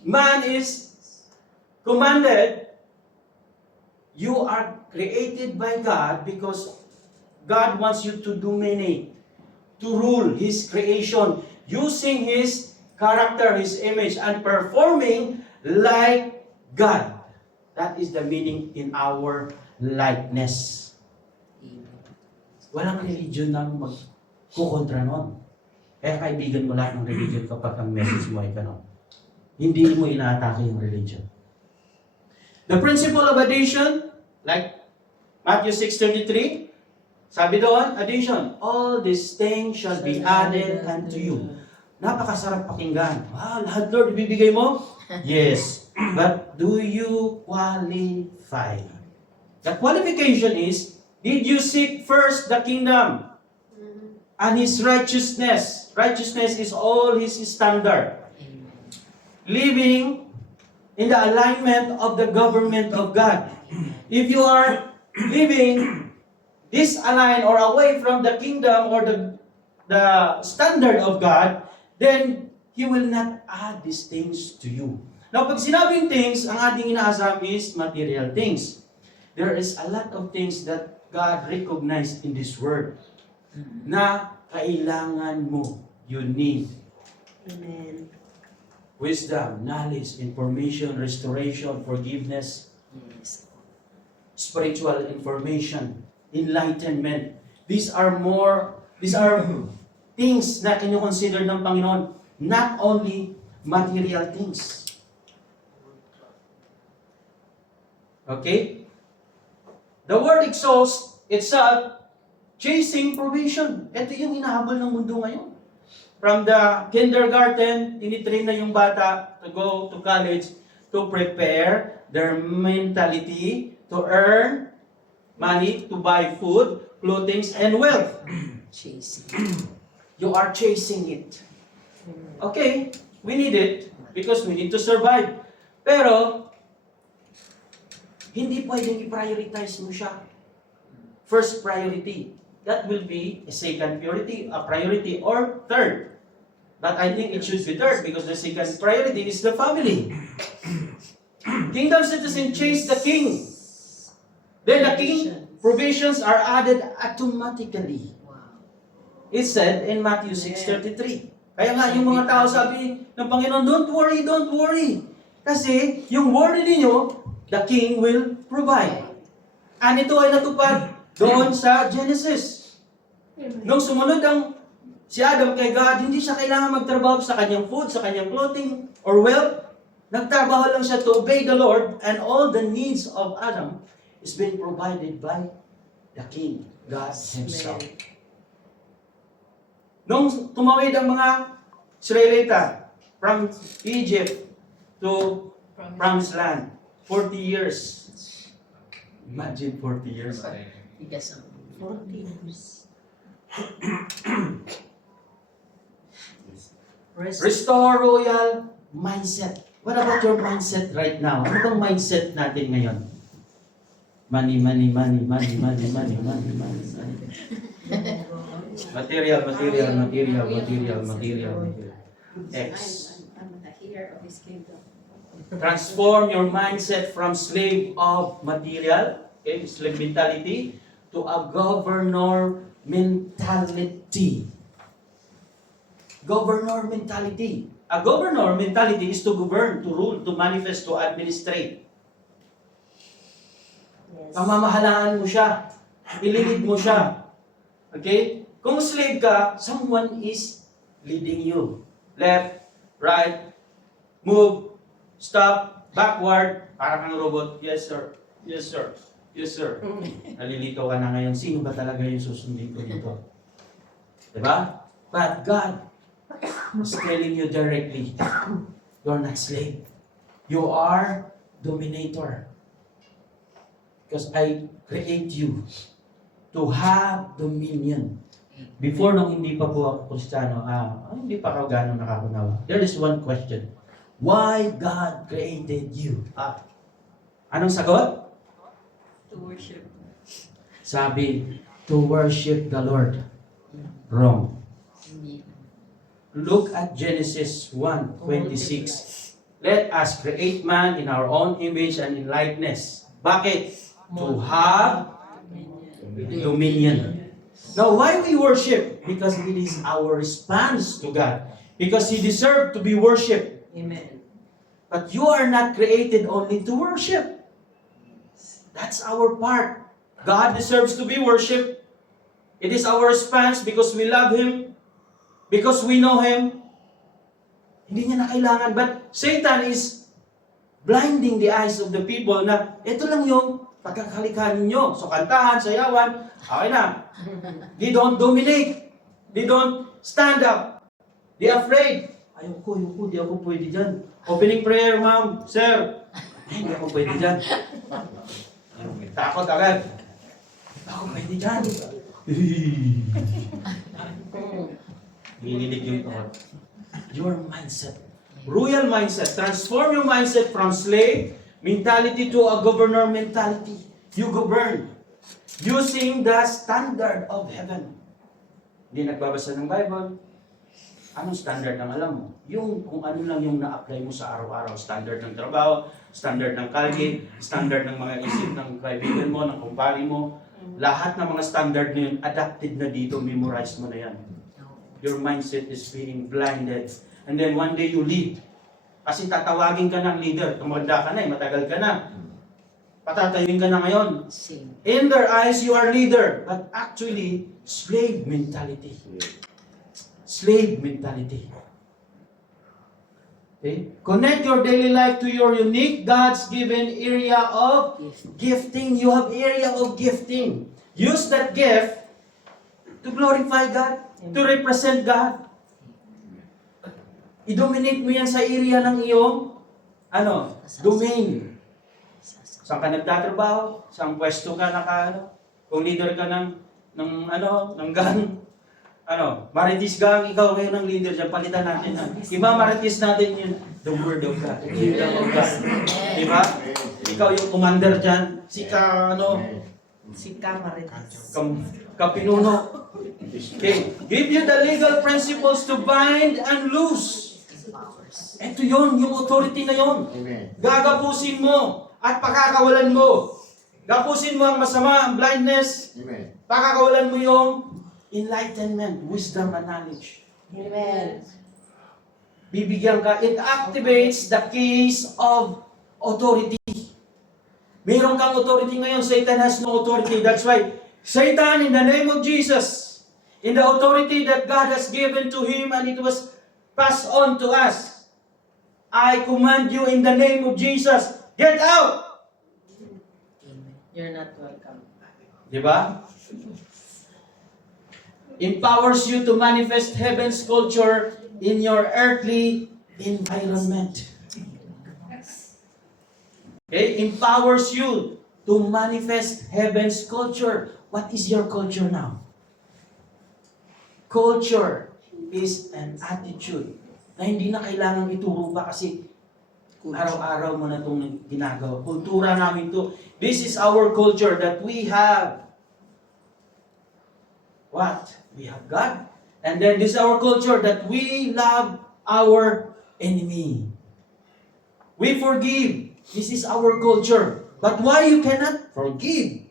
Man is commanded. You are created by God because God wants you to dominate, to rule His creation, using His character, His image, and performing like God. That is the meaning in our likeness. Walang religion na magkukontra nun. Kaya kaibigan mo lahat ng religion kapag ang message mo ay ganon. Hindi mo inaatake yung religion. The principle of addition, like Matthew 6:33, sabi doon, addition, all these things shall be added unto you. Napakasarap pakinggan. Lahat Lord, ibibigay mo? Yes. But do you qualify? The qualification is, did you seek first the kingdom and His righteousness? Righteousness is all His standard. Living in the alignment of the government of God. If you are living disaligned or away from the kingdom or the standard of God, then He will not add these things to you. Now, pag sinabing things, ang ating inaasam is material things. There is a lot of things that God recognized in this word na kailangan mo, you need. Amen. Wisdom, knowledge, information, restoration, forgiveness, Yes. spiritual information, enlightenment. These are things na kino-consider ng Panginoon, not only material things. Okay? The word exhaust itself, chasing provision. Ito yung hinahabol ng mundo ngayon. From the kindergarten, tinitrain na yung bata to go to college to prepare their mentality to earn money, to buy food, clothing, and wealth. Chasing. You are chasing it. Okay, we need it because we need to survive. Pero, hindi pwedeng i-prioritize mo siya. First priority. That will be a second priority, or third. But I think it should be third because the second priority is the family. Kingdom citizens chase the king. Then the king provisions are added automatically. It said in Matthew 6:33. Kaya nga yung mga tao sabi ng Panginoon, don't worry. Kasi yung worry ninyo, the king will provide. And ito ay natupad doon sa Genesis. Nung sumunod si Adam kay God, hindi siya kailangan magtrabaho sa kanyang food, sa kanyang clothing, or wealth. Nagtrabaho lang siya to obey the Lord, and all the needs of Adam is being provided by the King, God Himself. Nung tumawid ang mga Israelita from Egypt to Promised Land, 40 years. Imagine 40 years. 40 years. Restore royal mindset. What about your mindset right now? Ano bang mindset natin ngayon? Money. Material. X. I'm the heir of His kingdom. Transform your mindset from slave of material, slave mentality, to a governor mentality. Governor mentality. A governor mentality is to govern, to rule, to manifest, to administrate. Yes. Pamamahalaan mo siya. Ililid mo siya. Okay? Kung slave ka, someone is leading you. Left, right, move, stop, backward, para kang robot. Yes, sir. Yes, sir. Yes, sir. Nalilito ka na ngayon. Sino ba talaga yung susundin ko dito? Diba? But God is telling you directly, you're not slave. You are dominator. Because I create you to have dominion. Before, nung hindi pa po ako Kristiyano, hindi pa ako gano'ng nakakunawa. There is one question. Why God created you? Anong sagot? To worship. Sabi, to worship the Lord. Wrong. Look at Genesis 1:26. Let us create man in our own image and in likeness. Bakit? To have dominion. Now, why we worship? Because it is our response to God. Because He deserved to be worshipped. Amen. But you are not created only to worship. That's our part. God deserves to be worshipped. It is our response because we love Him, because we know Him. Hindi niya na kailangan. But Satan is blinding the eyes of the people na ito lang yung pagkakalikhan ninyo. So kantahan, sayawan, okay na. They don't dominate. They don't stand up. They afraid. Ayoko, di ako pwede dyan. Opening prayer, ma'am, sir. Ay, hindi ako pwede dyan. Takot agad. Ako pwede dyan. Hinilig yung takot. Your mindset. Royal mindset. Transform your mindset from slave mentality to a governor mentality. You govern using the standard of heaven. Hindi nagbabasa ng Bible. Anong standard ang alam mo? Yung kung ano lang yung na-apply mo sa araw-araw. Standard ng trabaho, standard ng kalye, standard ng mga isip ng kaibigan mo, ng kumpari mo. Lahat ng mga standard na yun, adapted na dito, memorize mo na yan. Your mindset is being blinded. And then one day you lead. Kasi tatawagin ka ng leader. Tumanda ka na, matagal ka na. Patatayuin ka na ngayon. In their eyes, you are leader. But actually, slave mentality. Slave mentality. Okay? Connect your daily life to your unique God's given area of gifting. You have area of gifting. Use that gift to glorify God, to represent God. I-dominate mo yan sa area ng iyong domain. Saan ka nagtatrabaho? Saan pwesto ka kung leader ka ng gang. Marites gang, ikaw ngayon ang leader dyan, palitan natin. Iba marites natin yun, the word of God, the kingdom of God. Diba? Ikaw yung commander dyan, si Marites. Kapinuno. Okay. Give you the legal principles to bind and loose. Ito yun, yung authority na yun. Gagapusin mo at pakakawalan mo. Gapusin mo ang masama, ang blindness. Pakakawalan mo yung enlightenment, wisdom, and knowledge. Amen. Bibigyan ka. It activates the keys of authority. Mayroon kang authority ngayon. Satan has no authority. That's why, Satan, in the name of Jesus, in the authority that God has given to him and it was passed on to us, I command you in the name of Jesus, get out! You're not welcome. Diba? Empowers you to manifest heaven's culture in your earthly environment. Okay? Empowers you to manifest heaven's culture. What is your culture now? Culture is an attitude na hindi na kailangang ituro pa kasi araw-araw mo na itong ginagawa. Kultura namin to. This is our culture that we have. What? We have God. And then this is our culture that we love our enemy. We forgive. This is our culture. But why you cannot forgive?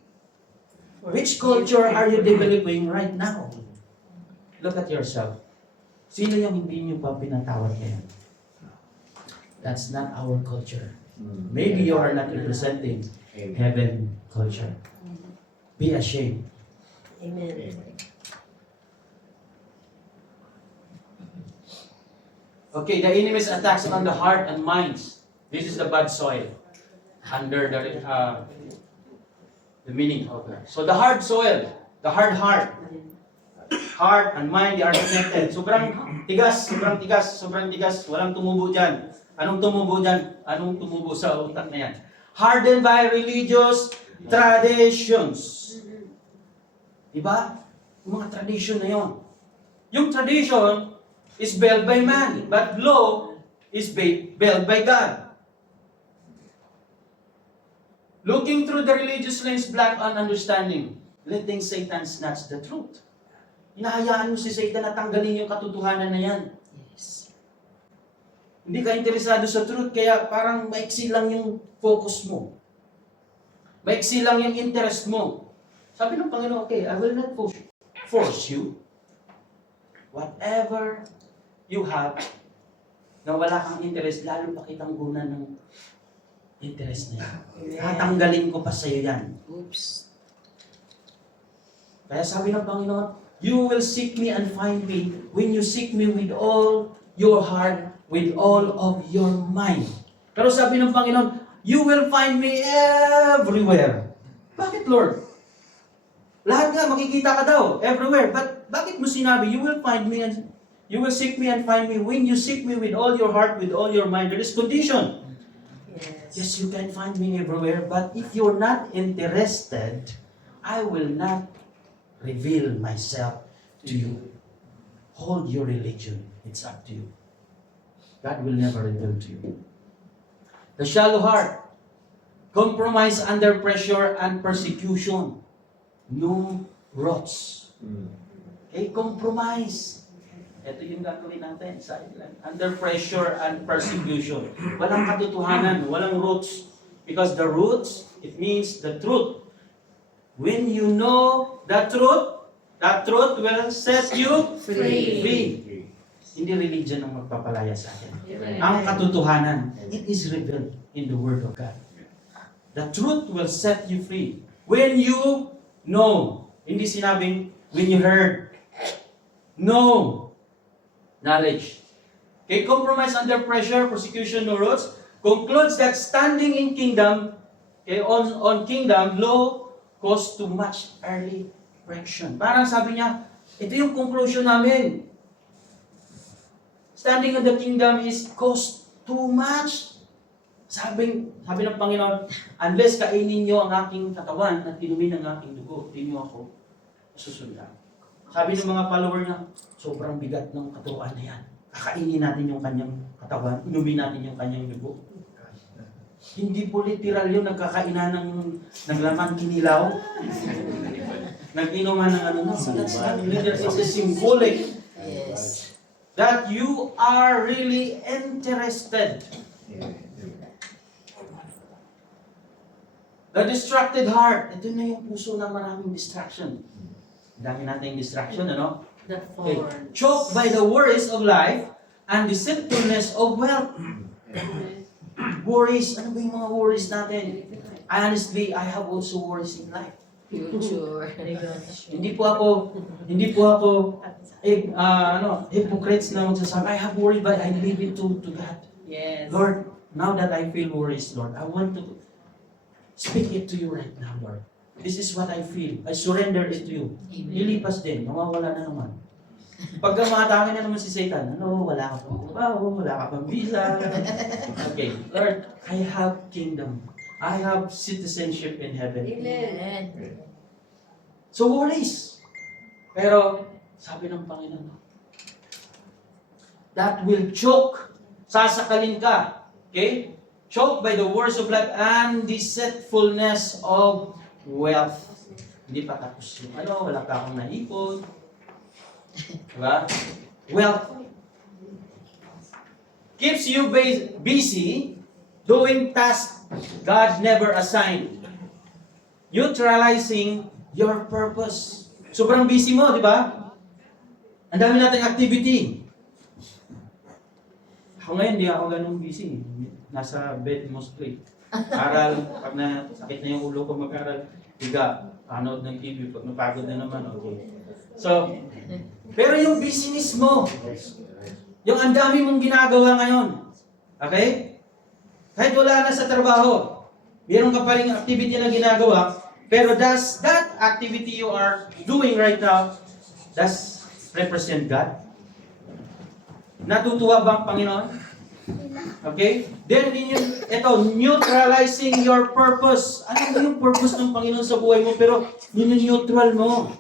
Which culture are you developing right now? Look at yourself. Sino yung hindi nyo pa pinatawad ngayon? That's not our culture. Maybe you are not representing heaven culture. Be ashamed. Amen. Okay, the enemy's attacks on the heart and minds. This is the bad soil. Under the meaning of that. So the hard soil, the hard heart. Heart and mind, they are connected. Sobrang tigas. Walang tumubo dyan. Anong tumubo dyan? Anong tumubo sa utak na yan? Hardened by religious Traditions. Diba? Yung mga tradition na yon. Yung tradition is built by man, but law is built by God. Looking through the religious lens, black on understanding, letting Satan snatch the truth. Hinahayaan mo si Satan na tanggalin yung katotohanan na yan. Yes. Hindi ka interesado sa truth, kaya parang maiksi lang yung focus mo. Maiksi lang yung interest mo. Sabi ng Panginoon, okay, I will not force you. Whatever you have, na wala kang interest, lalo pa kitang guna ng interest na yan. Tatanggalin ko pa sa'yo yan. Oops. Kaya sabi ng Panginoon, you will seek me and find me when you seek me with all your heart, with all of your mind. Pero sabi ng Panginoon, you will find me everywhere. Bakit, Lord? Lahat nga, makikita ka daw, everywhere. But bakit mo sinabi, you will find me and you will seek me and find me when you seek me with all your heart, with all your mind? There is condition. Yes, you can find me everywhere, but if you're not interested, I will not reveal myself to you. Hold your religion. It's up to you. God will never reveal to you. The shallow heart, compromise under pressure and persecution. No roots. Okay, compromise. Ito yung gagawin natin, sideline. Under pressure and persecution. Walang katotohanan, walang roots. Because the roots, it means the truth. When you know the truth will set you free. Hindi religion ang magpapalaya sa akin. Ang katotohanan, it is revealed in the Word of God. The truth will set you free. When you know, hindi sinabing when you heard. Know. Knowledge. Okay, compromise under pressure, persecution, no roots, concludes that standing in kingdom, okay, on kingdom, law caused too much early friction. Parang sabi niya, ito yung conclusion namin. Standing in the kingdom is cost too much. Sabi ng Panginoon, unless kainin niyo ang aking katawan at inumin ang aking dugo, hindi niyo ako susundan. Sabi ng mga follower niya, sobrang bigat ng katuruan na yan. Kakainin natin yung kanyang katawan, inumin natin yung kanyang dugo. Hindi po literal yun, nagkakainan ng laman kinilaw. Nag-inuman ng ano na. So that's not literal, it's a symbolic. Yes. That you are really interested. The distracted heart. Ito na yung puso ng maraming distraction. Dami natin yung distraction, ano? The Okay. thorn. Choked by the worries of life and deceitfulness of wealth. Worries. Ano ba yung mga worries natin? Honestly, I have also worries in life. Future. Hindi po ako hypocrites na magsasabi, I have worries but I leave it to God. Yes. Lord, now that I feel worries, Lord, I want to speak it to you right now, Lord. This is what I feel. I surrender it to you. Lilipas din, mawawala na naman. Pagka makatangin na naman si Satan, wala ka pang trabaho, wala ka pang visa. Okay, Lord, I have kingdom. I have citizenship in heaven. Amen. So worries. Pero, sabi ng Panginoon, that will choke. Sasakalin ka. Okay? Choked by the words of life and deceitfulness of wealth. Hindi pa tapos yung wala pa akong naipon. Diba? Wealth. Keeps you busy doing tasks God never assigned. Neutralizing your purpose. Sobrang busy mo, di ba? Ang dami nating activity. Ako ngayon, di ako ganun busy. Nasa bed mostly. Aral, pag sakit na yung ulo ko mag-aral, higa, panood ng TV, pag napagod na naman, okay. So, pero yung business mo, yung ang dami mong ginagawa ngayon, okay? Kahit wala na sa trabaho, meron ka pa rin activity na ginagawa, pero does that activity you are doing right now, does represent God? Natutuwa ba ang Panginoon? Okay? Then, ito, neutralizing your purpose. Ano ba yung purpose ng Panginoon sa buhay mo? Pero, neutral mo.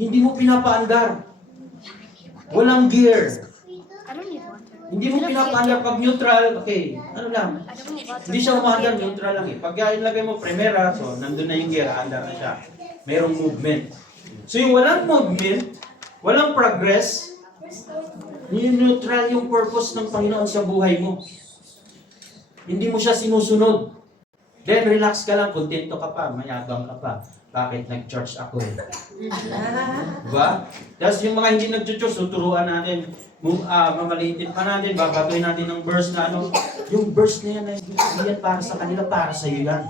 Hindi mo pinapaandar. Walang gear. I don't need water. Hindi mo pinapaandar pag neutral. Okay, ano lang. I don't need water. Hindi siya umaandar, neutral lang eh. Pag ilagay mo primera, so nandun na yung gear, andar na siya. Merong movement. So yung walang movement, walang progress, neutral yung purpose ng Panginoon sa buhay mo. Hindi mo siya sinusunod. Then relax ka lang, kontento ka pa, mayabang ka pa. Bakit nag-church ako? Diba? Tapos yung mga hindi nag-church, tuturuan natin, mamaliitin pa natin, babatuin natin ng verse na ano. Yung verse na yan, hindi yan para sa kanila, para sa iyo yan.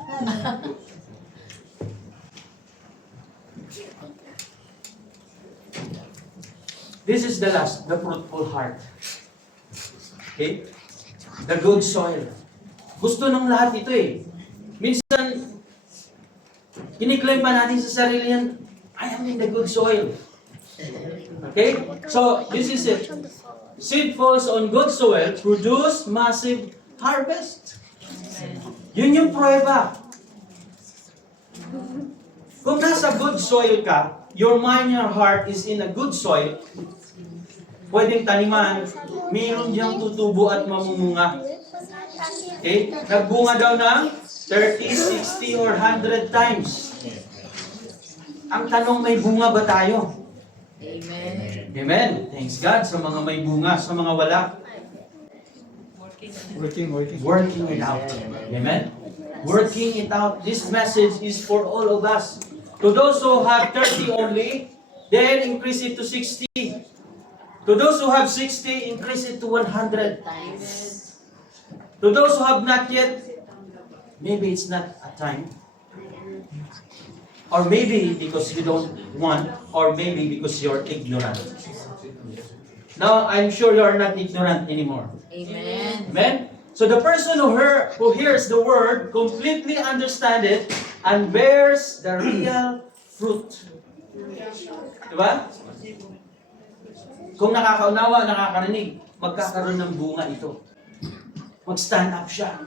This is the last, the fruitful heart. Okay? The good soil. Gusto ng lahat ito eh. Minsan, kiniklaim pa natin sa sarili yan, I am in the good soil. Okay? So, this is it. Seed falls on good soil, produce massive harvest. Yun yung prueba. Kung nasa good soil ka, your mind, your heart is in a good soil, pwedeng taniman, mayroon diyang tutubo at mamumunga. Okay? Nagbunga daw ng 30, 60, or 100 times. Ang tanong, may bunga ba tayo? Amen. Amen. Thanks God sa mga may bunga, sa mga wala. Working. Working it out. Amen. Working it out. This message is for all of us. To those who have 30 only, then increase it to 60. To those who have 60, increase it to 100. To those who have not yet, maybe it's not a time. Or maybe because you don't want, or maybe because you're ignorant. Now, I'm sure you are not ignorant anymore. Amen. Amen? So the person who hears the word completely understands it and bears the real fruit. Diba? Kung nakakaunawa, nakakarinig, magkakaroon ng bunga ito. Mag-stand up siya.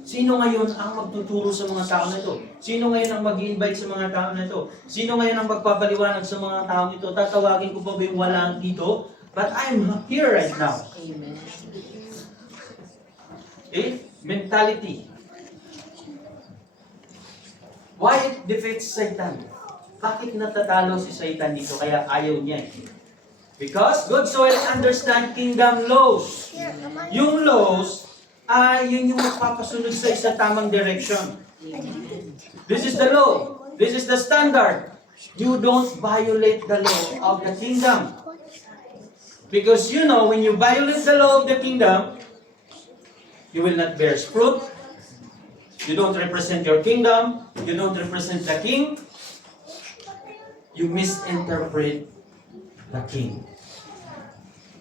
Sino ngayon ang magtuturo sa mga tao na ito? Sino ngayon ang mag-invite sa mga tao na ito? Sino ngayon ang magpapaliwanag sa mga tao ito? Tatawagin ko pa ba yung walang dito? But I'm here right now. Amen. Okay? Mentality. Why it defeats Satan? Bakit natatalo si Satan dito? Kaya ayaw niya. Because good soil understand kingdom laws. Yung laws ay yun yung magpapasunod sa tamang direction. This is the law. This is the standard. You don't violate the law of the kingdom. Because you know, when you violate the law of the kingdom, you will not bear fruit. You don't represent your kingdom. You don't represent the king. You misinterpret the king.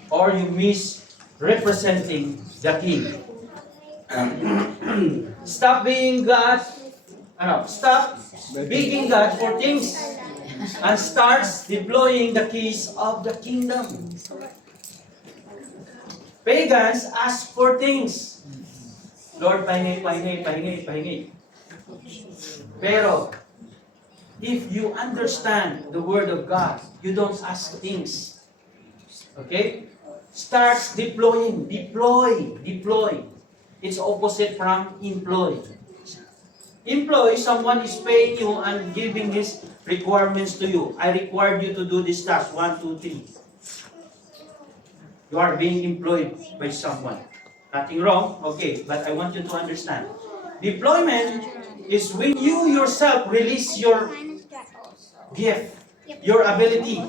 Or you misrepresenting the king. Stop being God. Stop begging God for things and starts deploying the keys of the kingdom. Pagans ask for things. Lord, pahingi. Pero, if you understand the Word of God, you don't ask things. Okay? Starts deploying. Deploy. It's opposite from employ. Employ, someone is paying you and giving his requirements to you. I require you to do this task. 1, 2, 3. You are being employed by someone. Nothing wrong, okay, but I want you to understand. Deployment is when you yourself release your gift, your ability.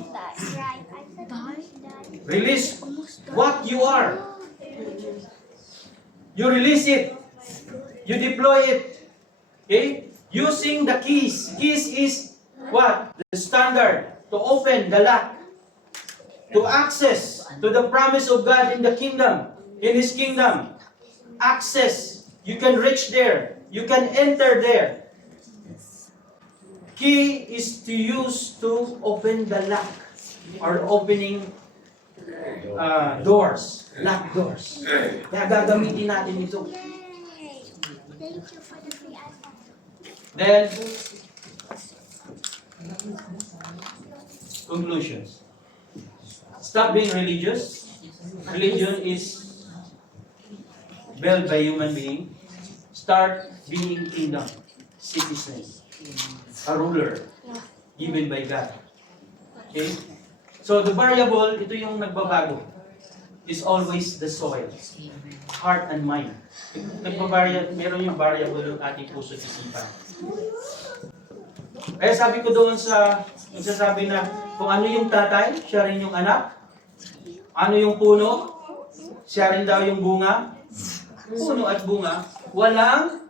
Release what you are. You release it. You deploy it. Okay? Using the keys. Keys is what? The standard to open the lock. To access to the promise of God in the kingdom. In His kingdom. Access. You can reach there. You can enter there. Key is to use to open the lock. Or opening doors. Locked doors. Kaya gagamitin natin ito. Thank you for the free iPad. Then, conclusions. Stop being religious. Religion is built by human being. Start being kingdom, citizen, a ruler, given by God. Okay? So the variable, ito yung nagbabago, is always the soil, heart and mind. Meron yung variable yung ating puso at isipan. Kaya sabi ko doon sa nagsasabi na kung ano yung tatay, siya rin yung anak. Ano yung puno, siya rin daw yung bunga. Puno at bunga, walang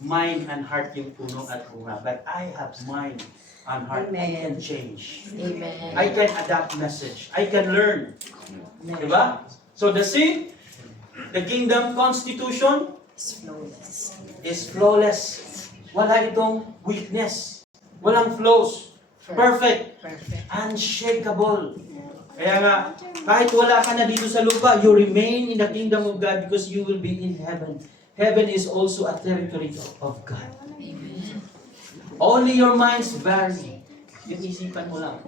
mind and heart yung puno at bunga. But I have mind and heart. I can change. Amen. I can adapt message. I can learn. Diba? So the seed, the kingdom constitution is flawless. Wala itong weakness. Walang flaws. Perfect. Unshakable. Kaya nga, kahit wala ka na dito sa lupa, you remain in the kingdom of God because you will be in heaven. Heaven is also a territory of God. Only your minds vary. Yung isipan mo lang.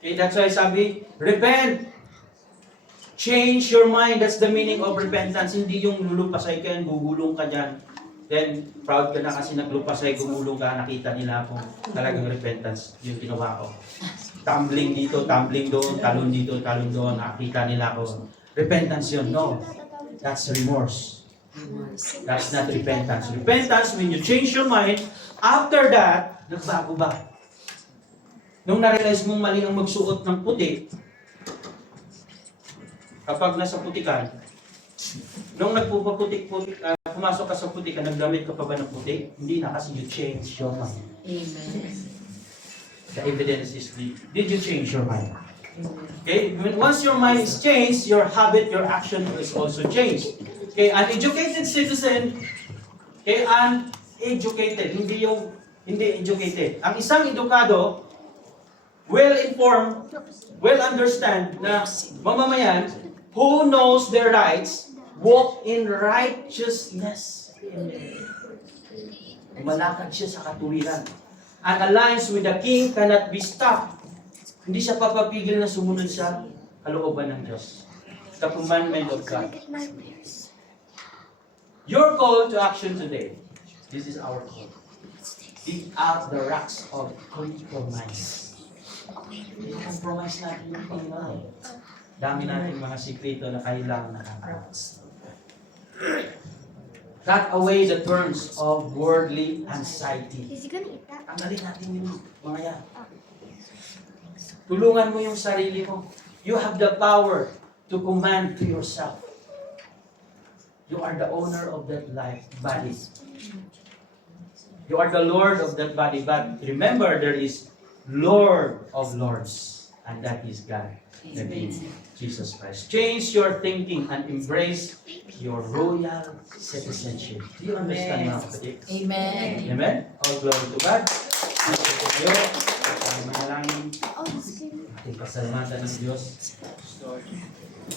Okay, that's why sabi, repent. Change your mind. That's the meaning of repentance. Hindi yung lulupasay ka, gugulong ka dyan. Then, proud ka na kasi naglupasay, gumulong ka, nakita nila kung talagang repentance yung ginawa ko. Tumbling dito, tumbling doon, talon dito, talon doon, nakita nila ko. Repentance yun. No. That's remorse. That's not repentance. Repentance, when you change your mind, after that, nagbago ba? Nung na-realize mong mali ang magsuot ng puti, kapag nasa putikan, nung nagpuputik-putik, pumasok ka sa puti ka, nagdamit ka pa ba ng puti? Hindi na, kasi you change your mind. Amen. The evidence is did you change your mind? Okay? Once your mind is changed, your habit, your action is also changed. Okay? An educated citizen, okay, uneducated, hindi educated. Ang isang edukado, well-informed, well-understand na mamamayan who knows their rights, walk in righteousness. Malakad siya sa katuwiran. An alliance with the king cannot be stopped. Hindi siya papapigil na sumunod sa kalooban ng Diyos. The commandment of God. Your call to action today. This is our call. Dig out the rocks of compromise. Compromise natin yung Panginoon. Dami natin mga sikreto na kailangan nakakawas. Cut away the thorns of worldly anxiety. Is he gonna eat that? Tanggalin natin yung mga yan. Tulungan mo yung sarili mo. You have the power to command to yourself. You are the owner of that life, body. You are the Lord of that body. But remember, there is Lord of Lords. And that is God, the King, Jesus Christ. Change your thinking and embrace your royal citizenship. Do you understand, mga kapatid? Amen. Amen? All glory to God. Tayo, manalangin. Oh, he's gonna. Ating pasalamatan ng Diyos.